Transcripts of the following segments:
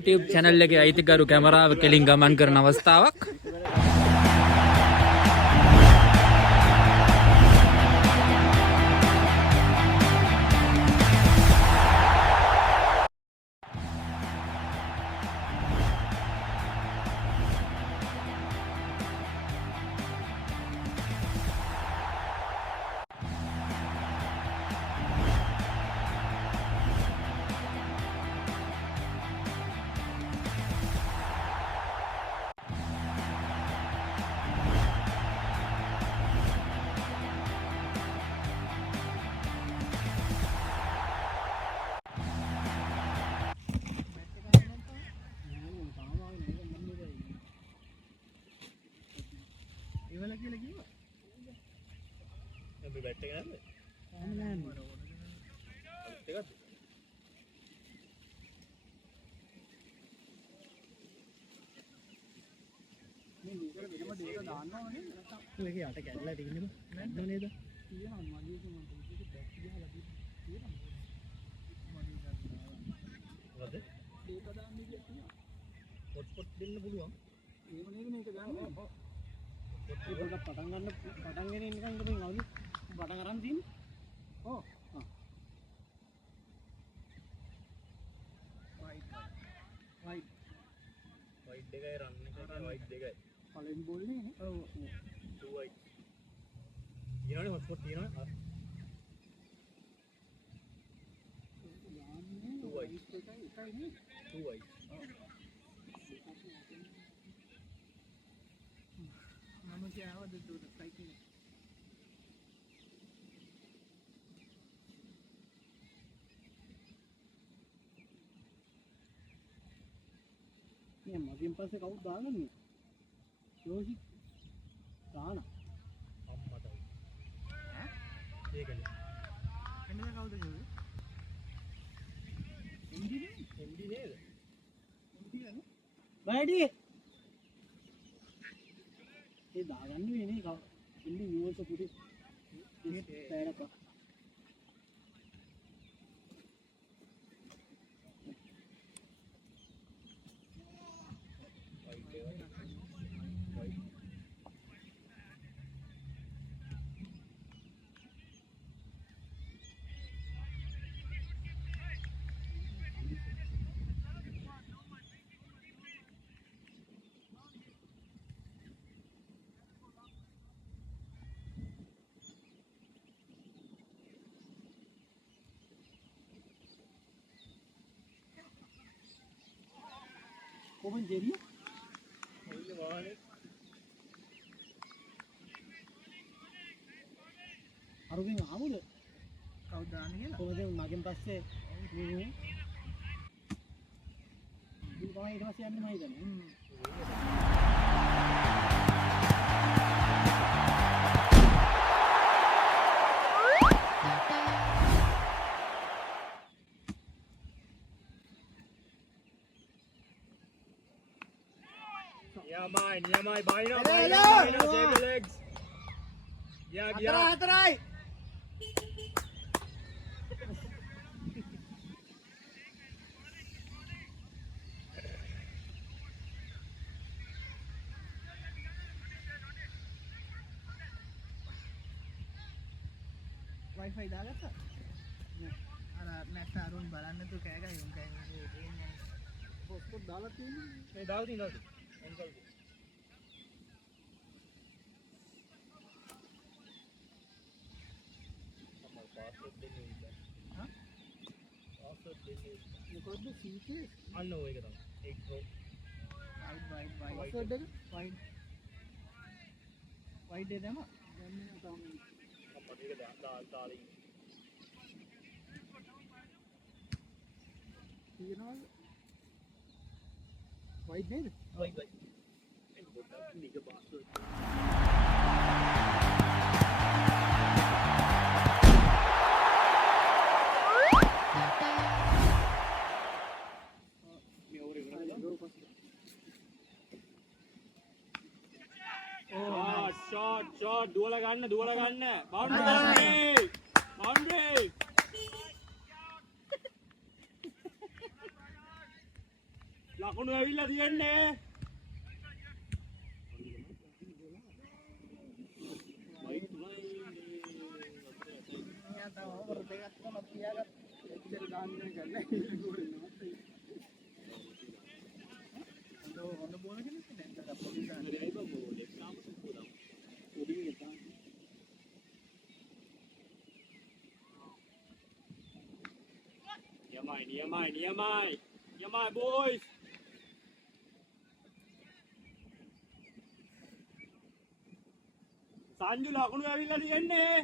YouTube channel එකේ අයිතිකරු කැමරාව කෙලින් ගමන් කරන අවස්ථාවක්. මගෙන් පස්සේ කවුද දාගන්නේ? යෝසි දාන. අම්මටයි. ඈ? ඒකනේ. එන්නේ කවුද යෝසි? එන්ඩි නේද? එන්ඩි නේද? එන්ඩි බයිඩි. ඒ දාගන්න වෙන්නේ කව? එන්ඩි යෝසි පුටි. මේ පැරක. කොහොමද ජෙරිය? ඔය වාහනේ අරුගෙන් ආමුද? කවුද දාන්නේ කියලා? කොහොමද මගෙන් පස්සේ මේ ඊට පස්සේ යන්නේ මම හිතන්නේ. Niamai, baina, save the legs. Atarai. Wi-Fi දාගත්තා? අර නැත් අරුන් බලන්න තු කෑ ගහන උන් කෑ ඉන්නේ. හොස්පොට් දාලා තියෙන්නේ. මේ දාලා තියෙනවා. එන්කල්. මොකද්ද සීකේ? අන්න ඔය එක තමයි. ඒක ප්‍රෝ. වයිඩ් පාස්වර්ඩ් එක වයිඩ් එක තමයි. දැන් මම තමයි අපිට ඒක දාලා තියනවද? වයිඩ් නේද? වයිඩ්. ඒක පොඩ්ඩක් නික password. shot duala ganna boundary ලකුණු ඇවිල්ලා තියෙන්නේ. මෙයා තව ඕවර් දෙකක් තමයි තියාගත්තා. එච්චර දාන්න ගන්නේ හොඳ බෝල කෙනෙක් නේද? පොඩි ගන්න. නියමයි boys. සංජු ලකුණු ඇවිල්ලා තියෙන්නේ.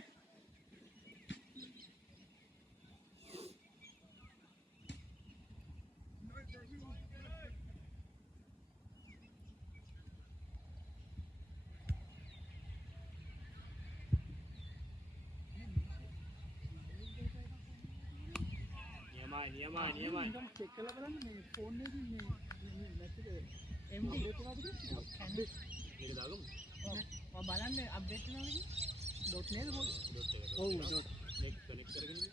නියමයි. චෙක් කරලා බලන්න මේ ෆෝන් එකකින් මේ මැසේජ් MD කැන්ඩි මේක දාගමු. ඔව් බලන්න අප්ඩේට් වෙනවද ඩොට් නේද පොඩි ඩොට් එක. ඔව් ඩොට් මේක කනෙක්ට් කරගෙන ඉන්න.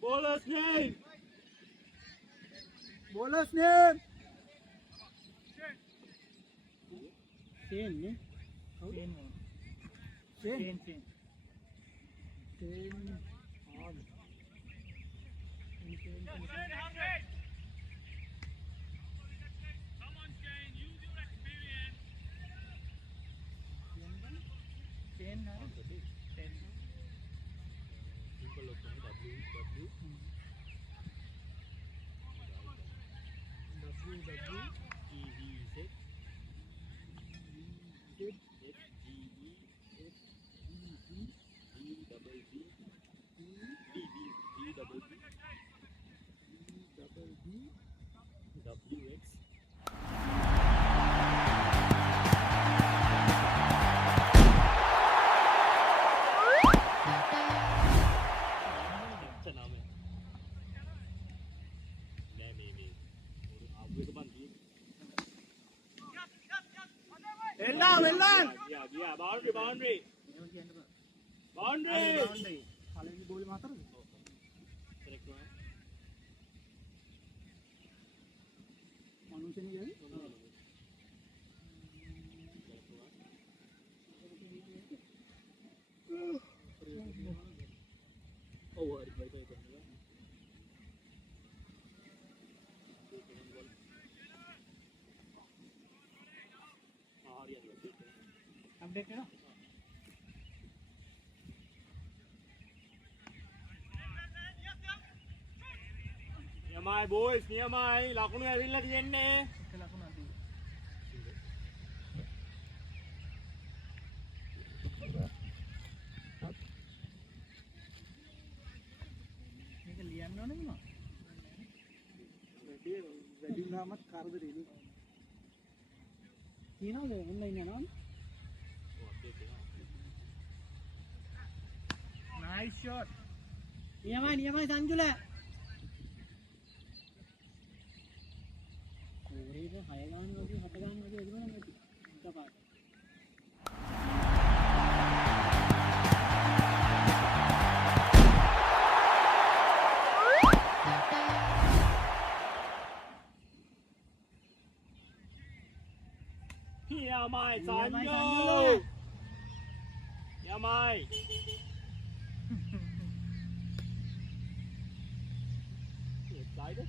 Bowler's name. Bowler's name. Shane ne? Shane. Boundary. පළවෙනි බෝලේ මාතරද? Correct one. මනුෂ්‍යනේ කියන්නේ? Oh, hari baik baik. Update කරනවා. නියමයි boys නියමයි ලකුණු ඇවිල්ලා තියෙන්නේ. එක ලකුණක් දීලා. මේක ලියන්න ඕනේ මොනවා? වැඩි වුණාමත් කරදරේ නේ. කියනවද ඔන්ලයින් යනවා? Nice shot. නියමයි සංජුල. කොරේද 6 ගන්න වගේ 7 ගන්න වගේ එදිනවා නම් එකපාරට. නියමයි සංජු. නියමයි. Excited?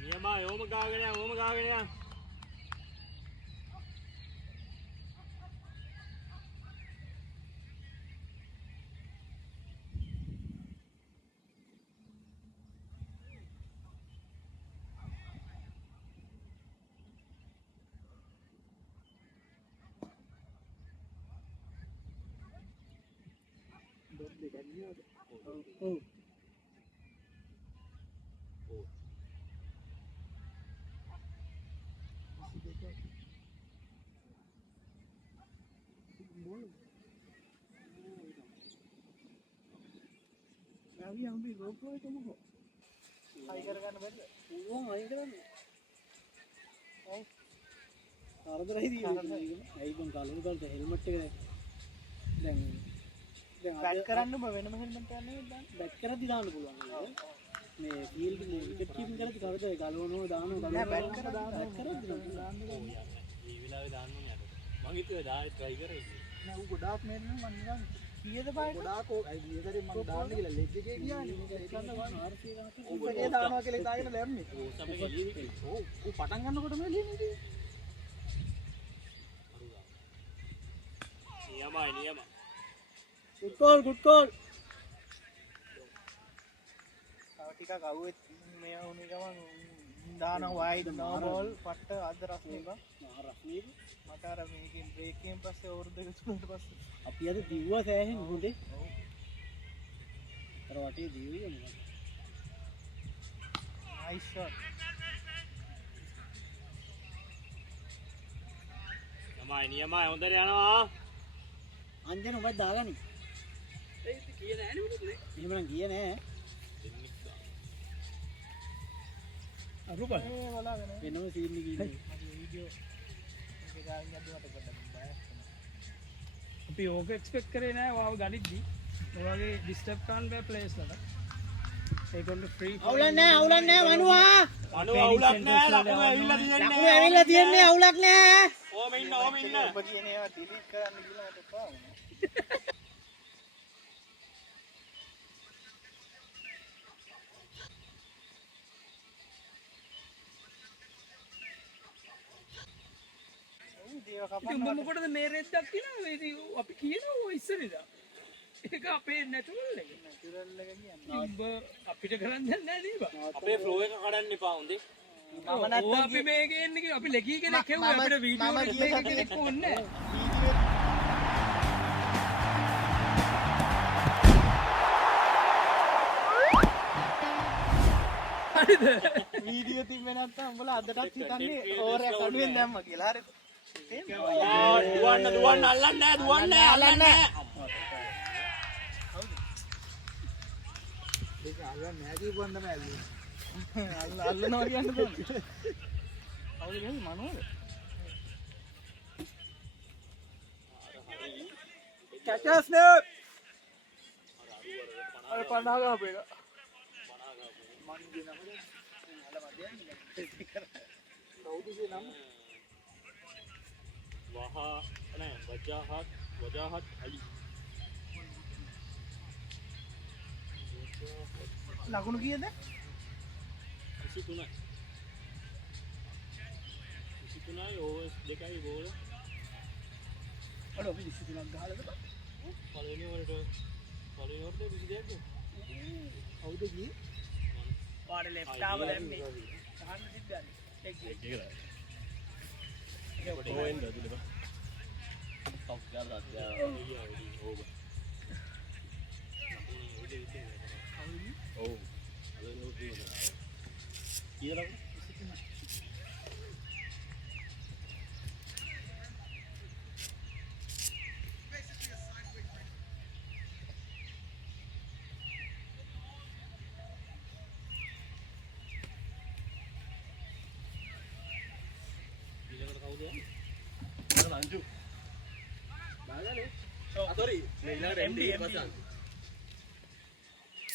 නියමයි ඕම ගාගෙන යන්න. හයි කරගන්න බැරිද? පුළුවන් අයින් කරන්න. ඔව්. කරදරයි තියෙන්නේ. ඇයි බං කලින් කරද හෙල්මට් එක දැන් බැක් කරන්න ඔබ වෙනම හෙල්මට් එකක් නෙවෙයි දාන්න. බැක් කරද්දි දාන්න පුළුවන්. මේ ෆීල්ඩ් මේ විකට් කීපින් කරද්දි කරදරයි ගලවනවා දානවා නෑ බැක් ගලවනවා කරද්දි බැක් කරද්දි දාන්න. මේ වෙලාවේ දාන්න ඕනේ අර. මං හිතුවේ දායි try කරයි. නෑ ඌ ගොඩාක් මේරෙනවා මම නිකන් කීයද බයිට? ගොඩාක් අයි ගියතරේ මම දාන්න කියලා ලෙග් එකේ ගියානේ. ඒක ගන්න වන් RC ගන්න. ඌගේ දානවා කියලා හිතාගෙන දැම්මේ. ඕ තමයි එළියේ ඔව් ඌ පටන් ගන්නකොටම එළියනේ. නියමයි. good call. තව ටිකක් අවුවේ මේ වුණේ ගමන් දාන වයිඩ් නෝ බෝල් පට්ට අද රස්නේ බං. රස්නේ මට අර මේකෙන් බ්‍රේක් එකෙන් පස්සේ අවුරුදු දෙක තුනකට පස්සේ අපි අද දිව්වා සෑහෙන හොඳේ. අර වටේ දිව්වේ මොකක්ද? Nice shot. නියමයි හොඳට යනවා. අංජන ඔබ දාගනි. ඒක කියේ නෑ නේ උනේ. එහෙමනම් ගියේ නෑ. අරුබල්. ඒ වලාගෙන වෙනම සීන් එකකින් ඉන්නේ. මගේ වීඩියෝ එක ගාවින් යද්දි මට පොඩ්ඩක් බයක්. අපි ඕක එක්ස්පෙක්ට් කරේ නෑ වාව ගනිද්දි. ඒ වගේ ඩිස්ටර්බ් කරන්න බෑ ප්ලේස් වල. ඒගොල්ලෝ ෆ්‍රී අවුලක් නෑ වනුවා. අවුලක් නෑ ලකුණු ඇවිල්ලා තියෙන්නේ අවුලක් නෑ. ඕම ඉන්න. ඔබ කියන ඒවා ඩිලීට් කරන්න කියලා මට එපා වුණා. ඉතින් උඹ මොකටද මේ රෙද්දක් කියනවා ඉතින් අපි කියනවා ඔය ඉස්සරේදා ඒක අපේ නැචරල් එක නැචරල් එක කියන්නේ. උඹ අපිට කරන්න දෙන්නේ නැහැ නේද අපේ ෆ්ලෝ එක කඩන්න එපා හොඳේ. මම නැත්තම් අපි මේකේ ඉන්නේ කිව්වා අපි ලෙකී කෙනෙක් හෙව්වා අපිට වීඩියෝ මම එකක් මේක කෙනෙක් ඕනේ වීඩියෝ තිබ්බේ නැත්තම් උඹලා අදටත් හිතන්නේ ඕවරයක් අඩුවෙන් දැම්මා කියලා. හරි. දුවන්න අල්ලන්නේ නෑ. ඒක අල්ලන්නේ නැහැ කියපුවන් තමයි ඇල්ලුවේ. අල්ලනවා කියන්න දුන්නේ. කවුද කියන්නේ මනෝද? කැචස් නේ. අර 50 ගාපු එක. මන් ගේ නම අල මදියන්නේ. කවුද ගේ නම? වජාහත් අලි. ලකුණු කීයද? 23යි ඕවර්ස් 2යි බෝල. අර අපි 23ක් ගහලාද? පළවෙනි වලට 22ක්ද? කවුද ගියේ? පාඩ ලෙෆ්ට් ආව දැම්මේ. ගහන්න සිද්ධානේ. ටෙක් එක.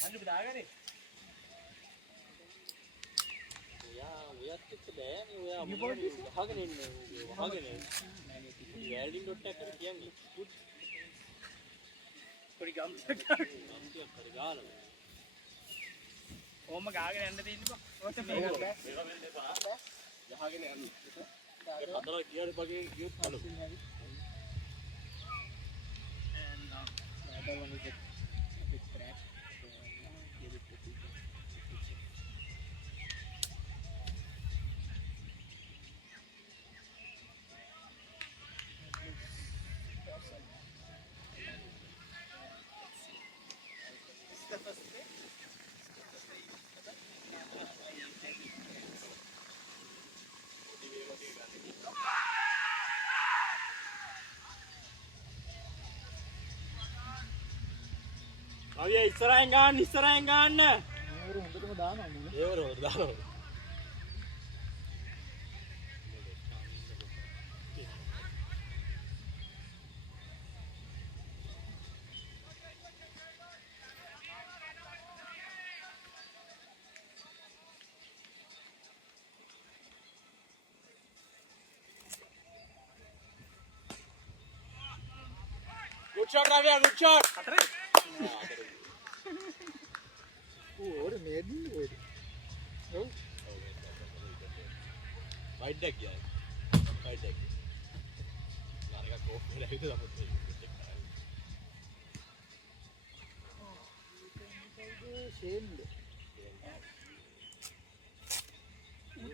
අන්ජු දාගනේ. ඔයත් එක්ක බෑනේ ඔයා වහගෙන ඉන්නේ. වැල්ඩින් ඩොට් එකක් කියන්නේ. පොඩි ගම්සක් ගාලා. ඕම ගාගෙන යන්න දෙන්න බා. ඔත මේක බෑ. ගහගෙන යන්න. ඒ හතර ගියර බගේ ගියොත් හලු. Another one is a bit crack. So give it to people. අවිය ඉස්සරහෙන් ගන්න ඉස්සරහෙන් ගන්න. මේවරු හොඳටම දානවා මම. ඒවර හොර දානවා. Good shot, Ravya, good shot. ඕරේ මේදී ඔය. ඔව්. Wide deck यार. Wide deck. नारे का कोप मेरा भी तो दामत है. ෂේන්ද.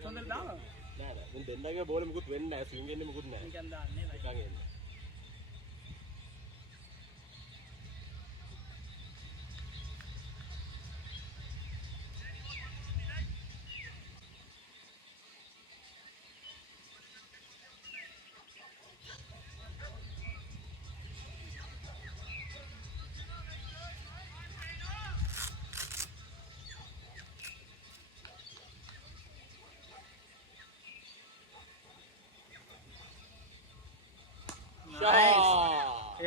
හොඳට දානවා. නෑ නෑ. මම දෙන්නගේ බෝලෙ මුකුත් වෙන්නේ නෑ. ස්විං එන්නේ මුකුත් නෑ. නිකන් දාන්නේ නෑ. නිකන් එන්නේ.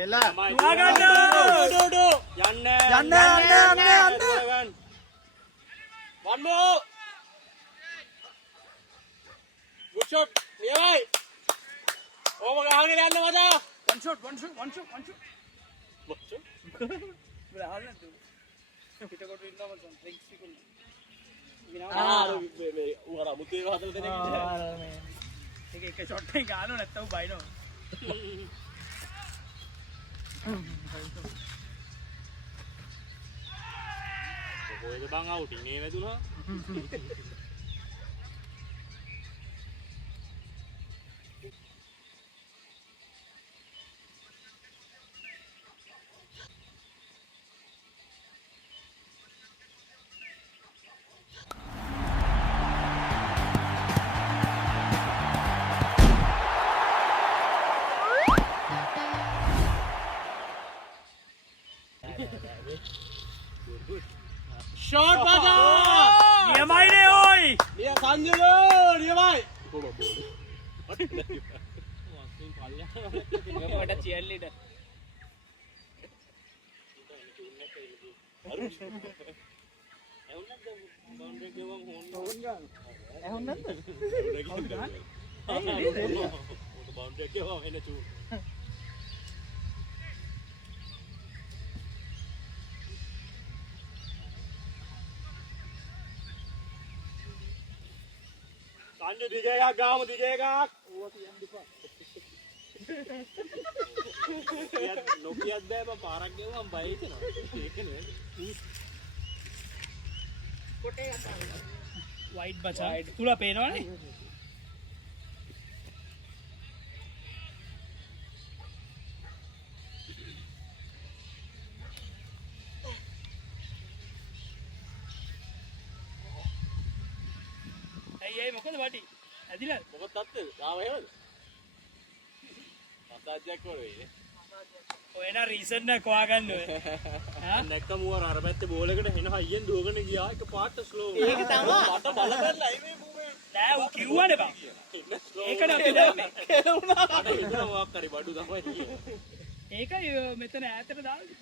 එලා. යන්න. One more. Good shot. නියමයි. ඕම ගහගෙන යන්න මචං. one shot. බ්‍රහල් නේද? පිටකොට ඉන්නවා මචං. ඩ්‍රින්ක්ස් පිකුල්. මේ උවර මුතේ හතර දෙනෙක් ඉන්නේ. එක ෂොට් එක ගන්නවා නැත්තම් බයිනවා. කොහෙද බං අවුටින් නේ වැදුනා. Shot baga! නියමයි නේ ඔයි. නිය සංජයෝ නියමයි. කොහොම බෝල. මට චියර් ලීඩර්. සංජය දිගේ එකක් ගාමු දිගේ එකක්. ඕවා කියන්න දෙපා. නොකියත් බෑ මම පාරක් ගෙවුවම් බය හිතෙනවා. ඒක නෙවෙයි. වයිඩ් බචා. තුල පේනවනේ. ඇයි මොකද වටි? ඇදිලා මොකද තත්ත්වද? ආව එහෙමද? මසාජ්යක් කරේ. ඔය නා රීසන් එක හොයාගන්න ඔය. හා? නැක්කම ඌ අර පැත්තේ බෝල් එකට එන හයියෙන් දුවගෙන ගියා. ඒක පාට ස්ලෝ. ඒක තමයි. මට බලපල්ලා මේ මූවේ. නෑ ඌ කිව්වනේ බං. ඒකනේ අපි දැම්මේ. කෙලුණා. අර ඉන්නවා මොකක් හරි බඩු තමයි තියෙන්නේ. ඒකයි මෙතන ඈතට දාන්නේ.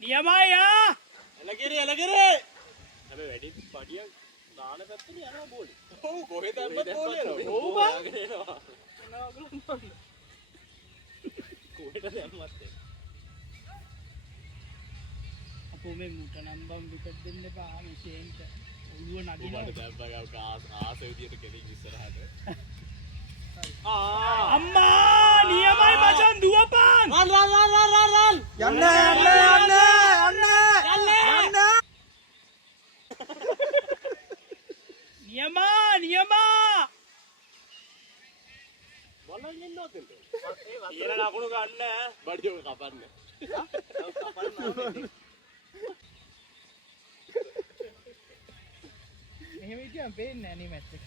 නියමයි ආ. එලගිරි. හැබැයි වැඩි පඩියක් දාන පැත්තේ යනවා බෝලේ. ඔව් කොහෙද දැම්මත් බෝල් යනවා. ඔව් බං. එනවා. කොහෙද දැම්මත් අපෝ මේ මුට නම්බම් විකට් දෙන්න එපා මේ චේන්ට. ඔළුව නගිනවා. උඹට දැම්පගා ආස විදියට කෙනෙක් ඉස්සරහට. අම්මා නියමයි මචං දුවපන්. රන්. යන්න. නියමා. බලන් ඉන්නවද එතන? ඊළ ලකුණු ගන්න. බඩියව කපන්න. එහෙම හිටියම පේන්නේ නැහැ නේ මැච් එක.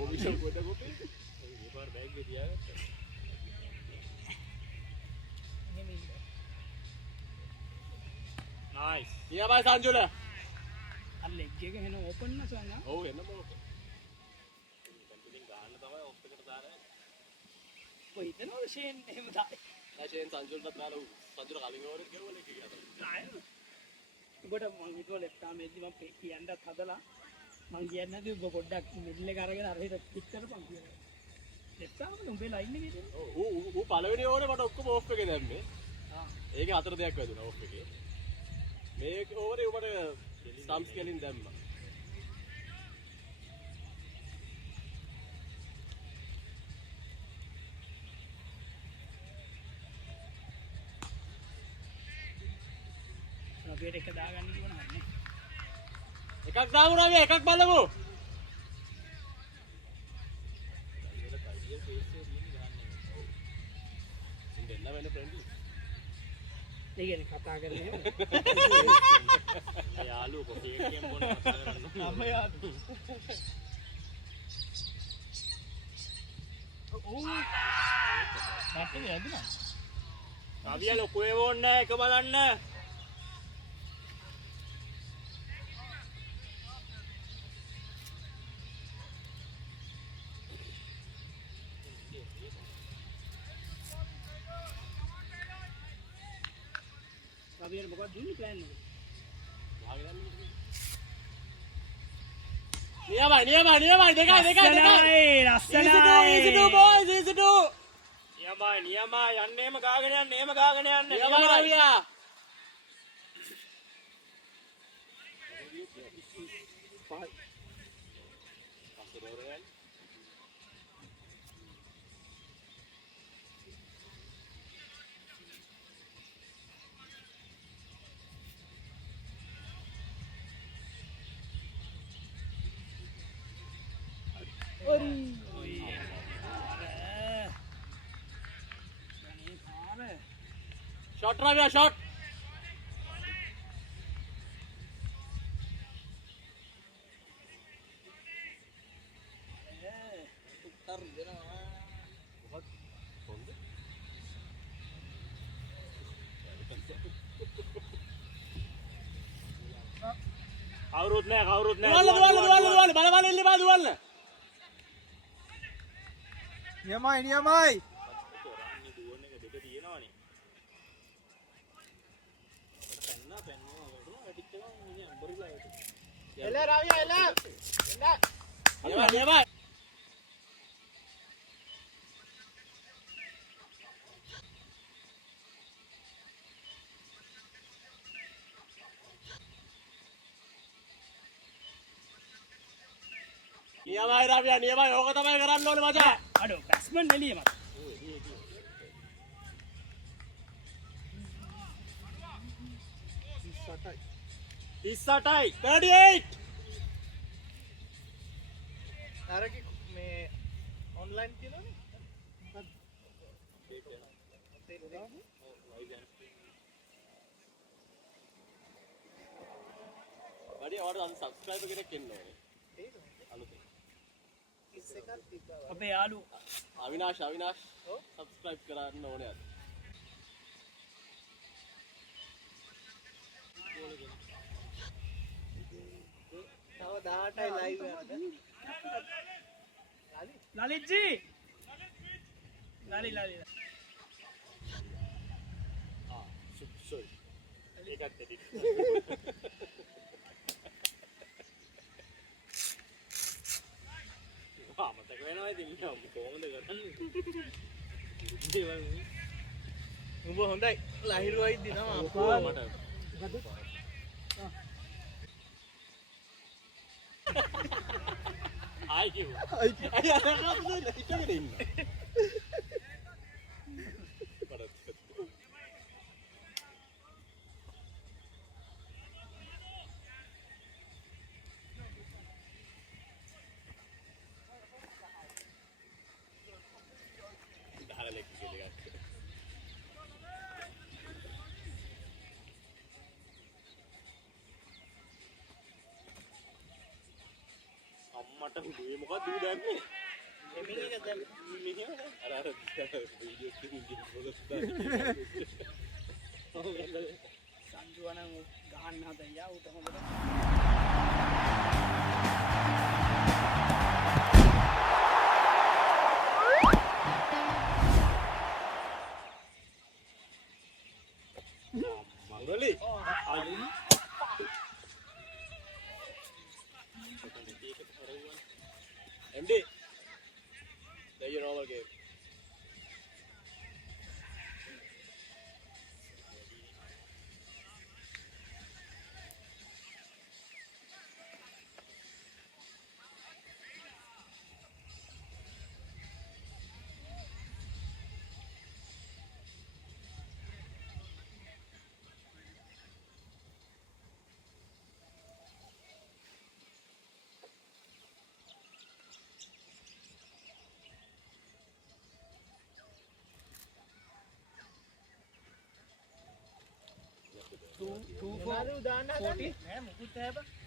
ඕවිෂන් කොට කොපේ. ඒ පාර බෑග් එක තියාගත්තා. නයිස්. නියමයි සංජුල. අර ලෙග් එක එන ඕපන් නැසනා. ඔව් එන්න මොකද? කම්පිටින් ගන්න තමයි ඔෆ් එකට දාලා. කොයි දෙනවද ෂේන් එහෙම දායි. ෂේන් සංජුලට දාලා සංජුල කලින් ඕවරේ ගෙවුවල කියලා. ඔබට මම හිතුවා ලෙෆ්ට් ආම් එකදී මම කියන්නත් හදලා මම කියන්නේ නැති ඔබ පොඩ්ඩක් මිඩල් එක අරගෙන අර හිට පිට කරපන් කියලා. ලෙෆ්ට් ආම් උඹේ ලයින් එකේ තියෙන. ඔව් ඌ පළවෙනි ඕවරේ මට ඔක්කොම ඔෆ් එකේ දැම්මේ. ඒකේ හතර දෙයක් වැදුනා ඔෆ් එකේ. මේ ඕවරේ උඹට ස්ටම්ප්ස් කෙලින් දැම්මා. රබියට එක දාගන්න කිව්වනම් හරිනේ. එකක් දාමු රවි එකක් බලමු. දෙන්න වෙන ෆ්‍රෙන්ඩ්ලි. ඒ කියන්නේ කතා කරන්නේ එහෙම. යාළුවෝ කොහේ එකෙන් මොන කතා කරන්නේ? නම යාළු. බට්ටේ වැදුනා. රවියා ලොකු ඒව ඕනේ නැහැ එක බලන්න. රබියට මොකක්ද දුන්නේ ප්ලෑන් එක? නියමයි දෙකයි ලස්සනයි. easy to boys easy to නියමයි යන්නේම ගාගෙන යන්න නියමයි රවියා शॉट रविया शॉट කවුරුත් නෑ දුවන්න බල ඉල්ල බා දුවන්න නියමයි එල රවියා එල නියමයි රවියා නියමයි ඕක තමයි කරන්න ඕනේ මචං අඩෝ බැට්ස්මන් එළිය මත 38යි 38 අරකි මේ ඔන්ලයින් තියෙනවනේ වැඩි ඔයාලට සබ්ස්ක්‍රයිබර් කෙනෙක් ඉන්න ඕනේ අලුතෙන් අපේ යාළු අවිනාශ් සබ්ස්ක්‍රයිබ් කරන්න ඕනේ අද තව 18යි ලයිව් එක ලලිත්ජී ලලි සොයි ඒකත් එඩිට් මතක වෙනවා ඉතින් කොහොමද කරන්නේ උඹ හොඳයි ලහිරු වයිද්දි නම අප්පා මට ආයි කිව්වා අය අරකට හිටගෙන ඉන්න අම්මට මේ මොකක්ද ඌ දැම්මේ එමින් එක දැන් මෙහෙම අර වීඩියෝ ස්ක්‍රීන් එකේ පොලස් සංජුවන ගහන්න හදයියා උට හොඳට Really? MD. There you normal game.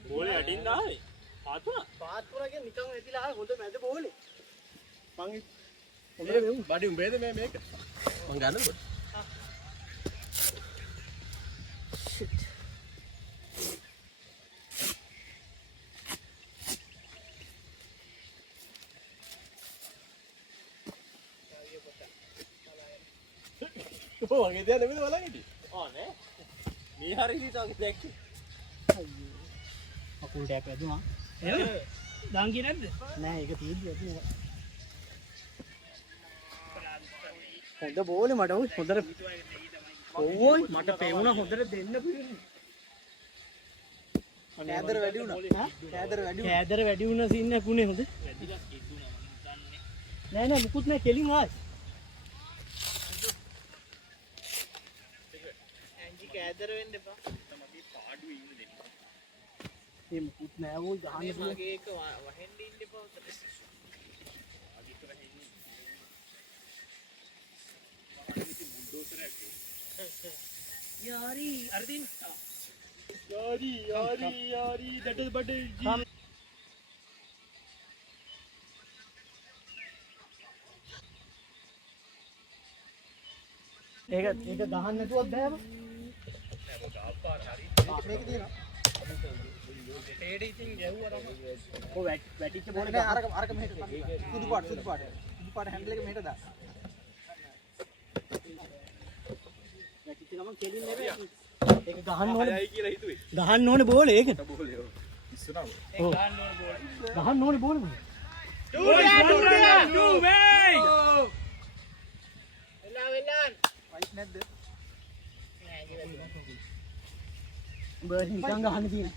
බෝලේ අටින් ආවේ පාත්තුරගේ නිකන් ඇතිලා ආවේ හොඳ මැද බෝලේ මං බඩි උඹේද මේක මං ගන්නද බඩ වගේ දෙයක් නෙමෙයි බලන් හිටියේ නේ මේ හරි හිතන් දැක්කේ අකුල් ටැප් ඇදුනා දංගි නැද්ද නෑ ඒක තියෙද්දි ඇදුනා හොඳ බෝලේ මට ඔය හොඳට ඔව්වයි මට පෙවුණා හොඳට දෙන්න පුළුවන් කෑදර වැඩි වුණා කෑදර වැඩි වුණා සීන් එකක් උනේ හොඳ නෑ මුකුත් නෑ කෙලින් ආයි කෑදර වෙන්න එපා. තමයි පාඩුවේ ඉන්න දෙන්න. මේ මුකුත් නෑ ඕයි ගහන්න පුළුවන්. මගේ එක වහෙන්න ඉන්න එපා උතට. යාරි අරදින් यारी that is but ඒක ගහන්න නැතුවත් බෑම මේක තියෙනවා. ටේඩ් ඉතින් ගැහුවා තමයි ඔය වැටිච්ච බෝලේ නෑ අරක මෙහෙට සුදු පාට හැන්ඩල් එක මෙහෙට දාන්න. වැටිච්ච ගමන් කෙලින් නෙවෙයි ඒක ගහන්න ඕනේ අයයි කියලා හිතුවේ ගහන්න ඕනේ බෝලේ ඒකට බෝලේ ඉස්සරහම ඒ ගන්න ඕන බෝල් ගහන්න ඕනේ බෝලේ two way වෙලාන් වයිට් නැද්ද? උඹ නිකන් ගහන්න තියෙන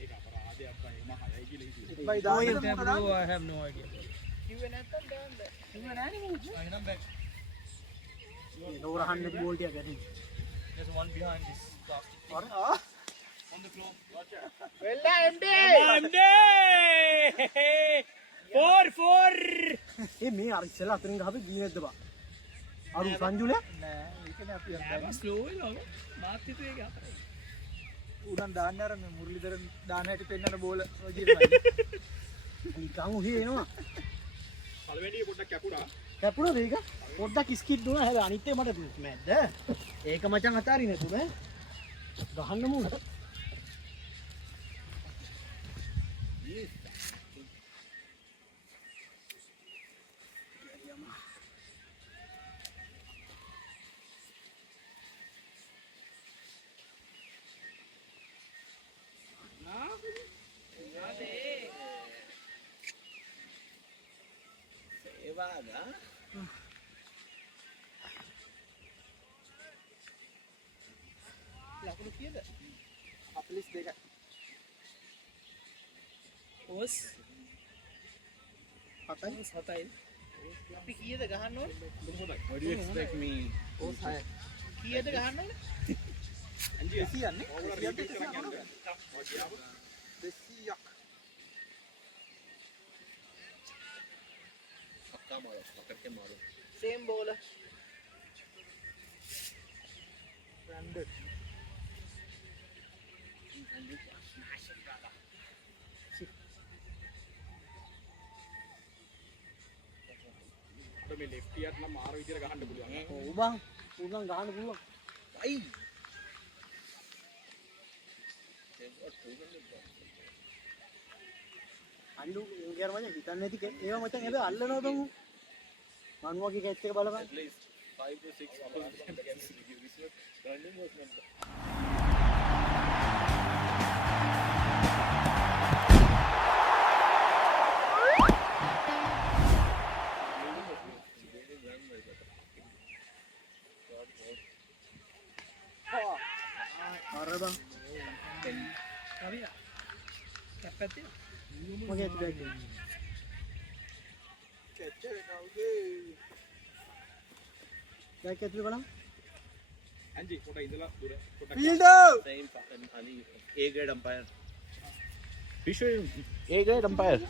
ඒක අපරාධයක් බයි මම හයයි කියලා හිතුවේ බයි දාන්න I have no idea කිව්වේ නැත්තම් දාන්න. කිව්වේ නෑනේ මම. එහෙනම් බැක් නෝරහන්න බෝල් ටික ගහන්න there's one behind this plastic on the floor watch out වෙලා එන්නේ. four ඒ මේ අර ඉස්සෙල්ලා අතරින් ගහපේ ගියේ නැද්ද බා අරු සංජුලේ නෑ ඒකනේ අපි I'm slow වෙනවා මාත් හිතුවේ ඒක හතරයි උඩන් දාන්න අර මේ මුරලිදර දාන හැටි පෙන්නන බෝල විදියට නිකන් උහි එනවා පළවෙනියේ පොඩ්ඩක් කැපුණා කැපුණා මේක පොඩ්ඩක් ස්කිඩ් දුනා හැබැයි අනිත් එක මට මැද්ද ඒක මචං අතාරින් නේද බෑ ගහන්න මූණ ලකුණු කීයද? 42. ඔස් 7යි. අපි කීයද ගහන්න ඕනේ? what do you expect me ඕස් 6. කීයද ගහන්න ඕනේ? 200 නේ? 200ක්. Same bowler. Branded. මේ left එකට නම් මාර විදියට ගහන්න පුළුවන් ඔව් බං උන් ගහන්න පුළුවන් අයි අල්ලු ඉංගියර මචං හිතන්නේ නැති ඒවා මචං එද අල්ලනවා බං මනුවගේ කැච් එක බලපන් at least 5 to 6 opponents against this running was not අර බං හරිද? කැප්පැත්තේ මගේ ඇතුලේ කැච්ච එක කවුද බෑක් ඇතුලේ බලන්න Anji photo idala dura photo ෆීල්ඩර් same Ali A grade umpire Vishwa A grade umpire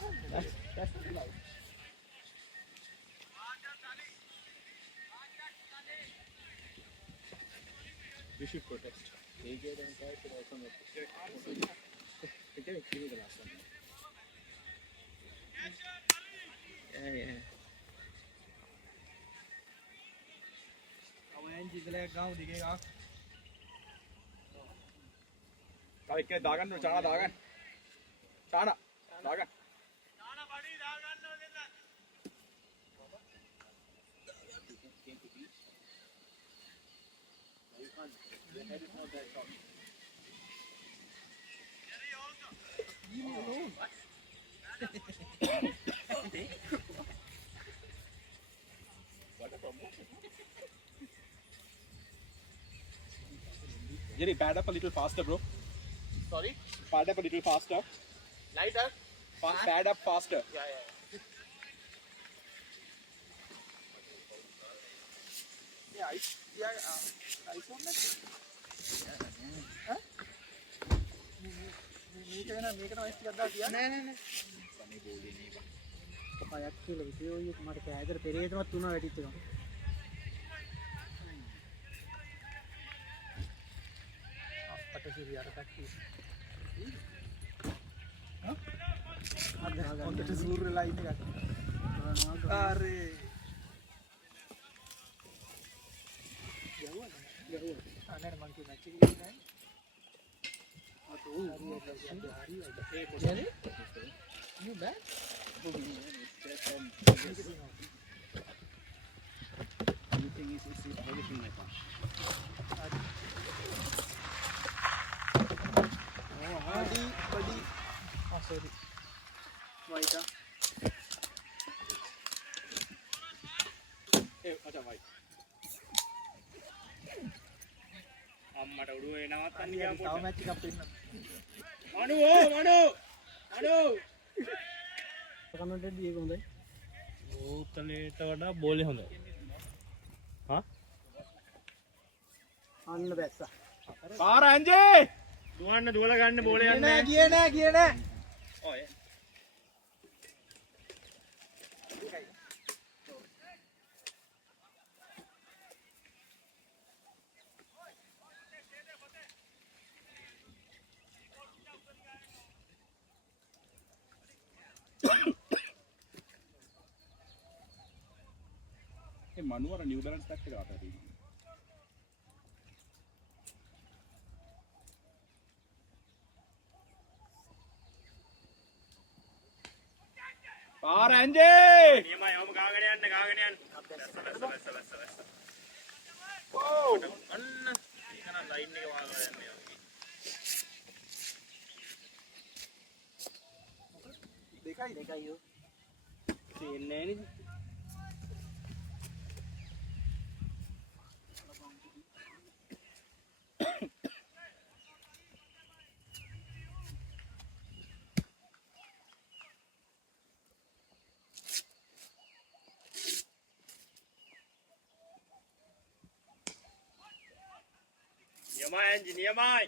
we should protest A grade umpire should also not okay give me the last one yeah අවයන් ජීතලයක් ගාමු දෙකේ එකක් තව එක්කෙනෙක් දාගන්න ඕන චානා දාගන්න චානා දාගන්න Jerry, pad up a little faster, bro. sorry Pad up a little faster. lighter Pad up faster. yeah iPhone මේක වෙන මේකට වයිස් ටිකක් දාලා තියන්න නෑ පයක් කියලා විදියෝ එක මට කෑදර පෙරේතමත් තුන වැටිච්ච ගමන් අපට සිරියට පැක්ටි හොඳට සූර්ය ලයින් එකක් අරේ අනේ මං කිය මැච් එක ගියේ නෑ you back Anything is everything my pass. body sorry වයිටා Hey, acha bhai. අම්මට උඩුව එනවත් අන්න තව මැච් එකක් පෙන්නන්න මනු කනට දී ඒක හොඳයි ඕතලේට වඩා බෝලේ හොඳයි අන්න බැස්සා Par Anji! දුවලා ගන්න බෝලේ යන්නේ ගියේ නෑ Oh yeah. Hey, Manu or a New Balance pack it out. Par Anji! නියමයි යවම ගාගෙන යන්න Oh! අන්න ඒකනම් ලයින් එක වාගලා යන්නේ දෙකයි යෝ තේන්නේ නේද නියමයි එන්ජි නියමයි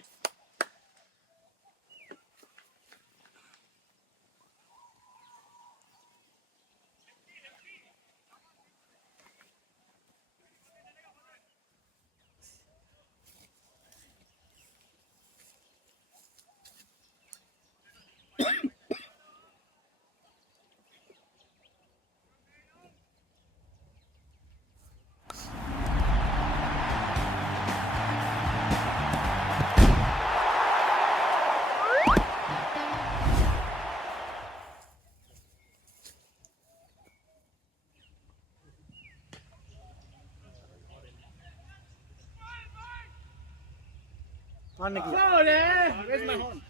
අන්න කිය. Where's my horn?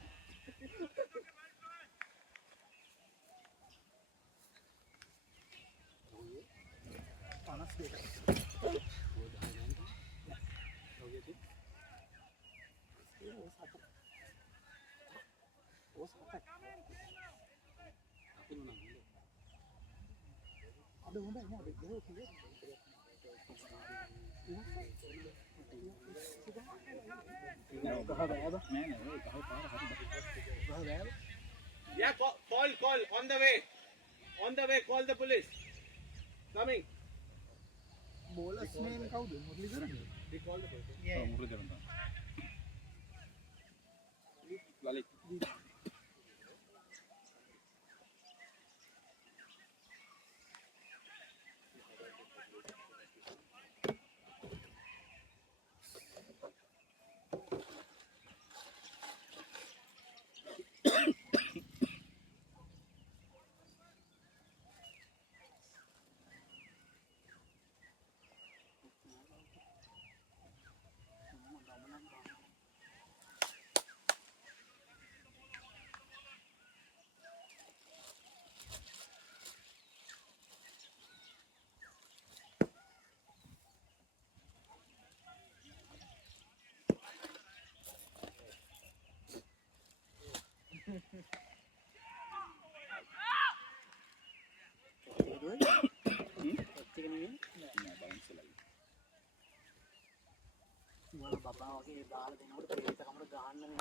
Yeah, call. On the way, call the police. Coming. Bowlers name කවුද? මුරලි කරන්නේ. They call the police. බබා වගේ දාලා දෙනකොට පෙරේත කමර ගහන්න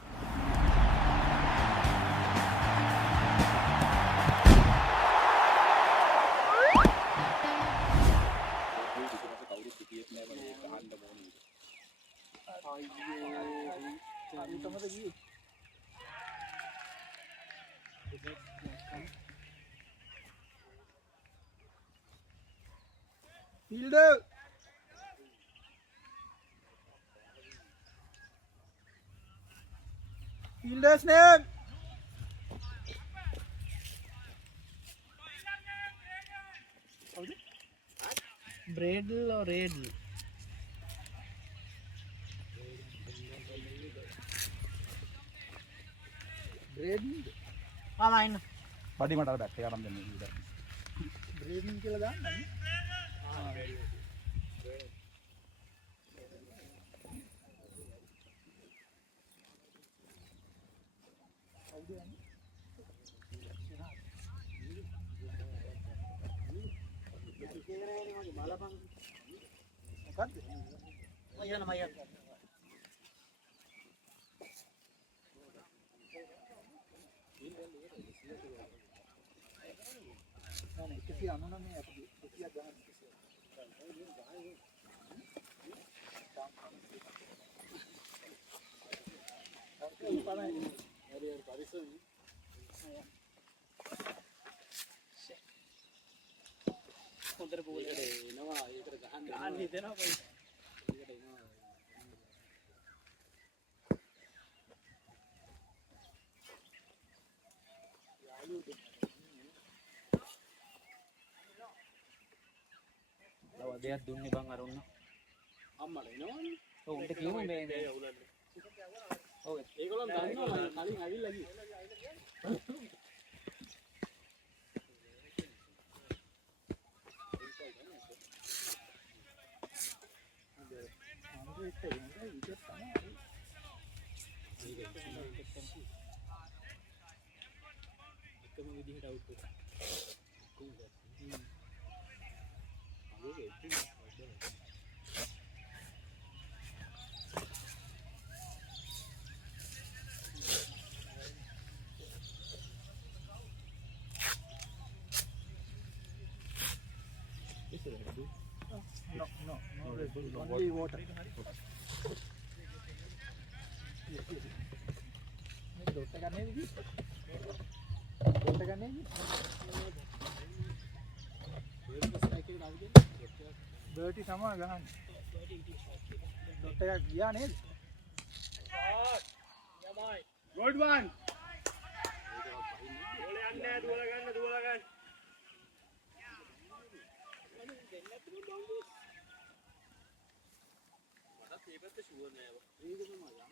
Fielder. Fielder's name. Bradle or Radle? Braden. Mine. Body මට අර බැට් එක අරන් දෙන්න ඊට. Braden කියලා දාන්න. හොඳට බෝල් එකට එනවා ඒකට ගහන්න හිතෙනවා පොයි ඒකට එනවා ලව දෙයක් දුන්නේ බං අර උන්න අම්මලා එනවනේ ඔව් උන්ට කිව්ව මේ ඔව් ඒගොල්ලන් දන්නවා කලින් ඇවිල්ලා ගියේ එකම විදිහට අවුට් එක කොහොමද Only water. මේ ඩොට් එක ගන්නේ විදි. ඩොට් එක ගන්නේ විදි. බර්ටි තමයි ගහන්නේ. ඩොට් එකක් ගියා නේද? Good one. ගෝලේ යන්නේ දුවලා ගන්න. මට ඒකට ෂුවර් නෑ. ඒක තමයි යනවා.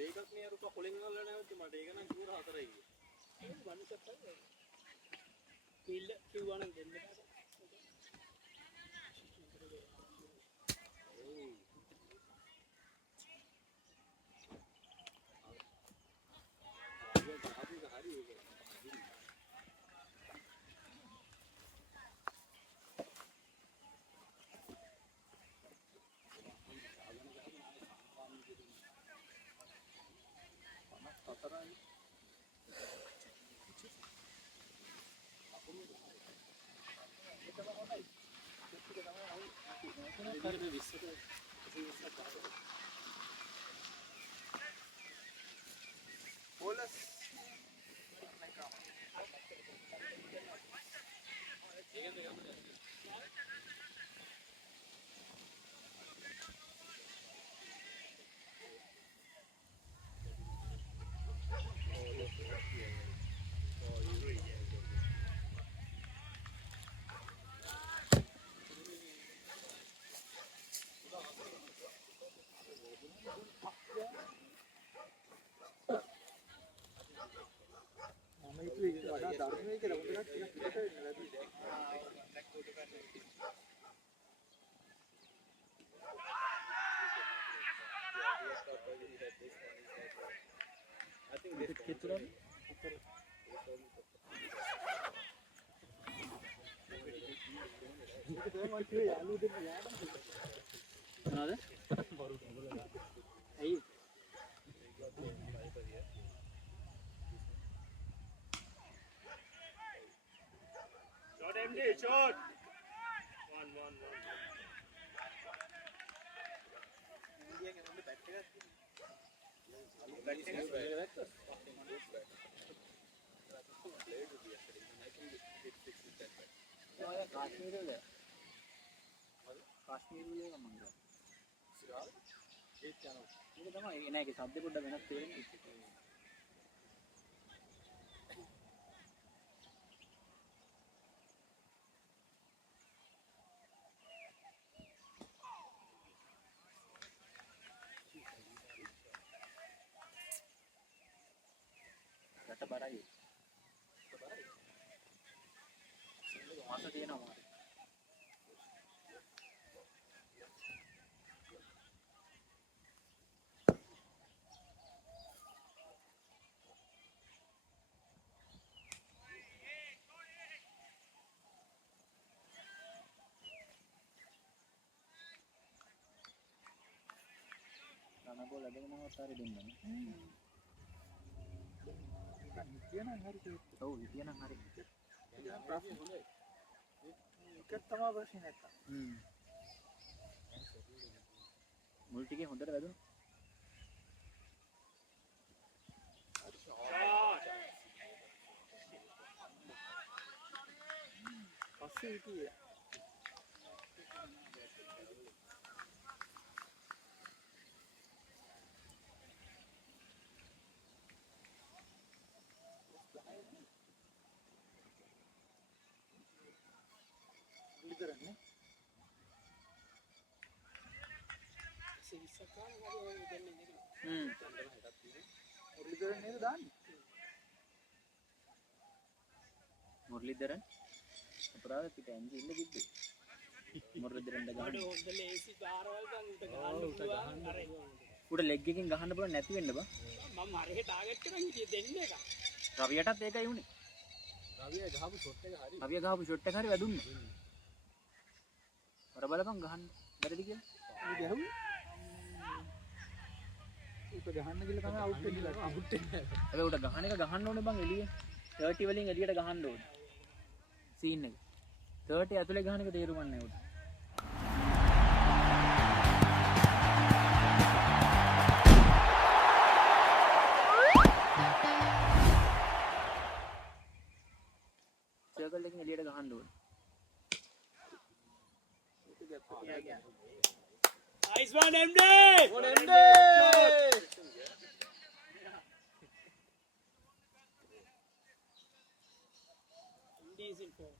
දෙකක් නේ අර කොලින් වල නැවති මට ඒක නම් කිව්වර 4යි කිව්වා. ඒ වන්සප් එක. කිල්ල කිව්වනම් දෙන්න බෑ. වඩා ධර්මයේ කියලා මොකක්ද ටිකක් පිටට වෙන්න ලැබි. I think this kitchen Shot MD, shot. One. කාශ්මීරයේ මම ගියා. ඒක තමයි එනේගේ શબ્ද පොඩ්ඩක් වෙනස් තේරෙන්නේ. රට බරයි. මාස තියෙනවා. අනබෝල ලැබෙනම උත්තරේ දෙන්නනේ. හිටියනම් හරි ඒක. ඔව් හිටියනම් හරි. ඒක ප්‍රශ්නේ හොඳයි. ඒක තමයි ප්‍රශ්නේ නැත්තම්. මුල් ටිකේ හොඳට වැදුණා. පස්සේ හිටියේ. කරන්නේ මුරලිදරන් නේද දාන්නේ මුරලිදරන් අපරාධ පිට ඇන්ජි ඉන්න කිව්වේ මුරලිදරන් ගහන්න හොඳ ලේසි කාරවල් ගන්න උට ගහන්න පුළුවන් අර උඩ ලෙග් එකකින් ගහන්න පුළුවන් නැති වෙන්න බා මම හරියට ටාගට් කරන් හිටියේ දෙන්න එක රවියටත් ඒකයි උනේ රවිය ගහපු ෂොට් එක හරි රවිය ගහපු ෂොට් එක හරි වැදුන්නේ අර බලපන් ගහන්න බැරිද කියලා මේ ගැහුවේ ඒක ගහන්න කියලා තමයි අවුට් වෙන්නේ අවුට් වෙන්නේ ඒක උඩ ගහන එක ගහන්න ඕනේ බං එළියේ 30 වලින් එළියට ගහන්න ඕනේ සීන් එක 30 ඇතුලේ ගහන එක තේරුම් ගන්න නෑ උඩ සර්කල් එකෙන් එළියට ගහන්න ඕනේ Nice one, MD! One MD! Decent form.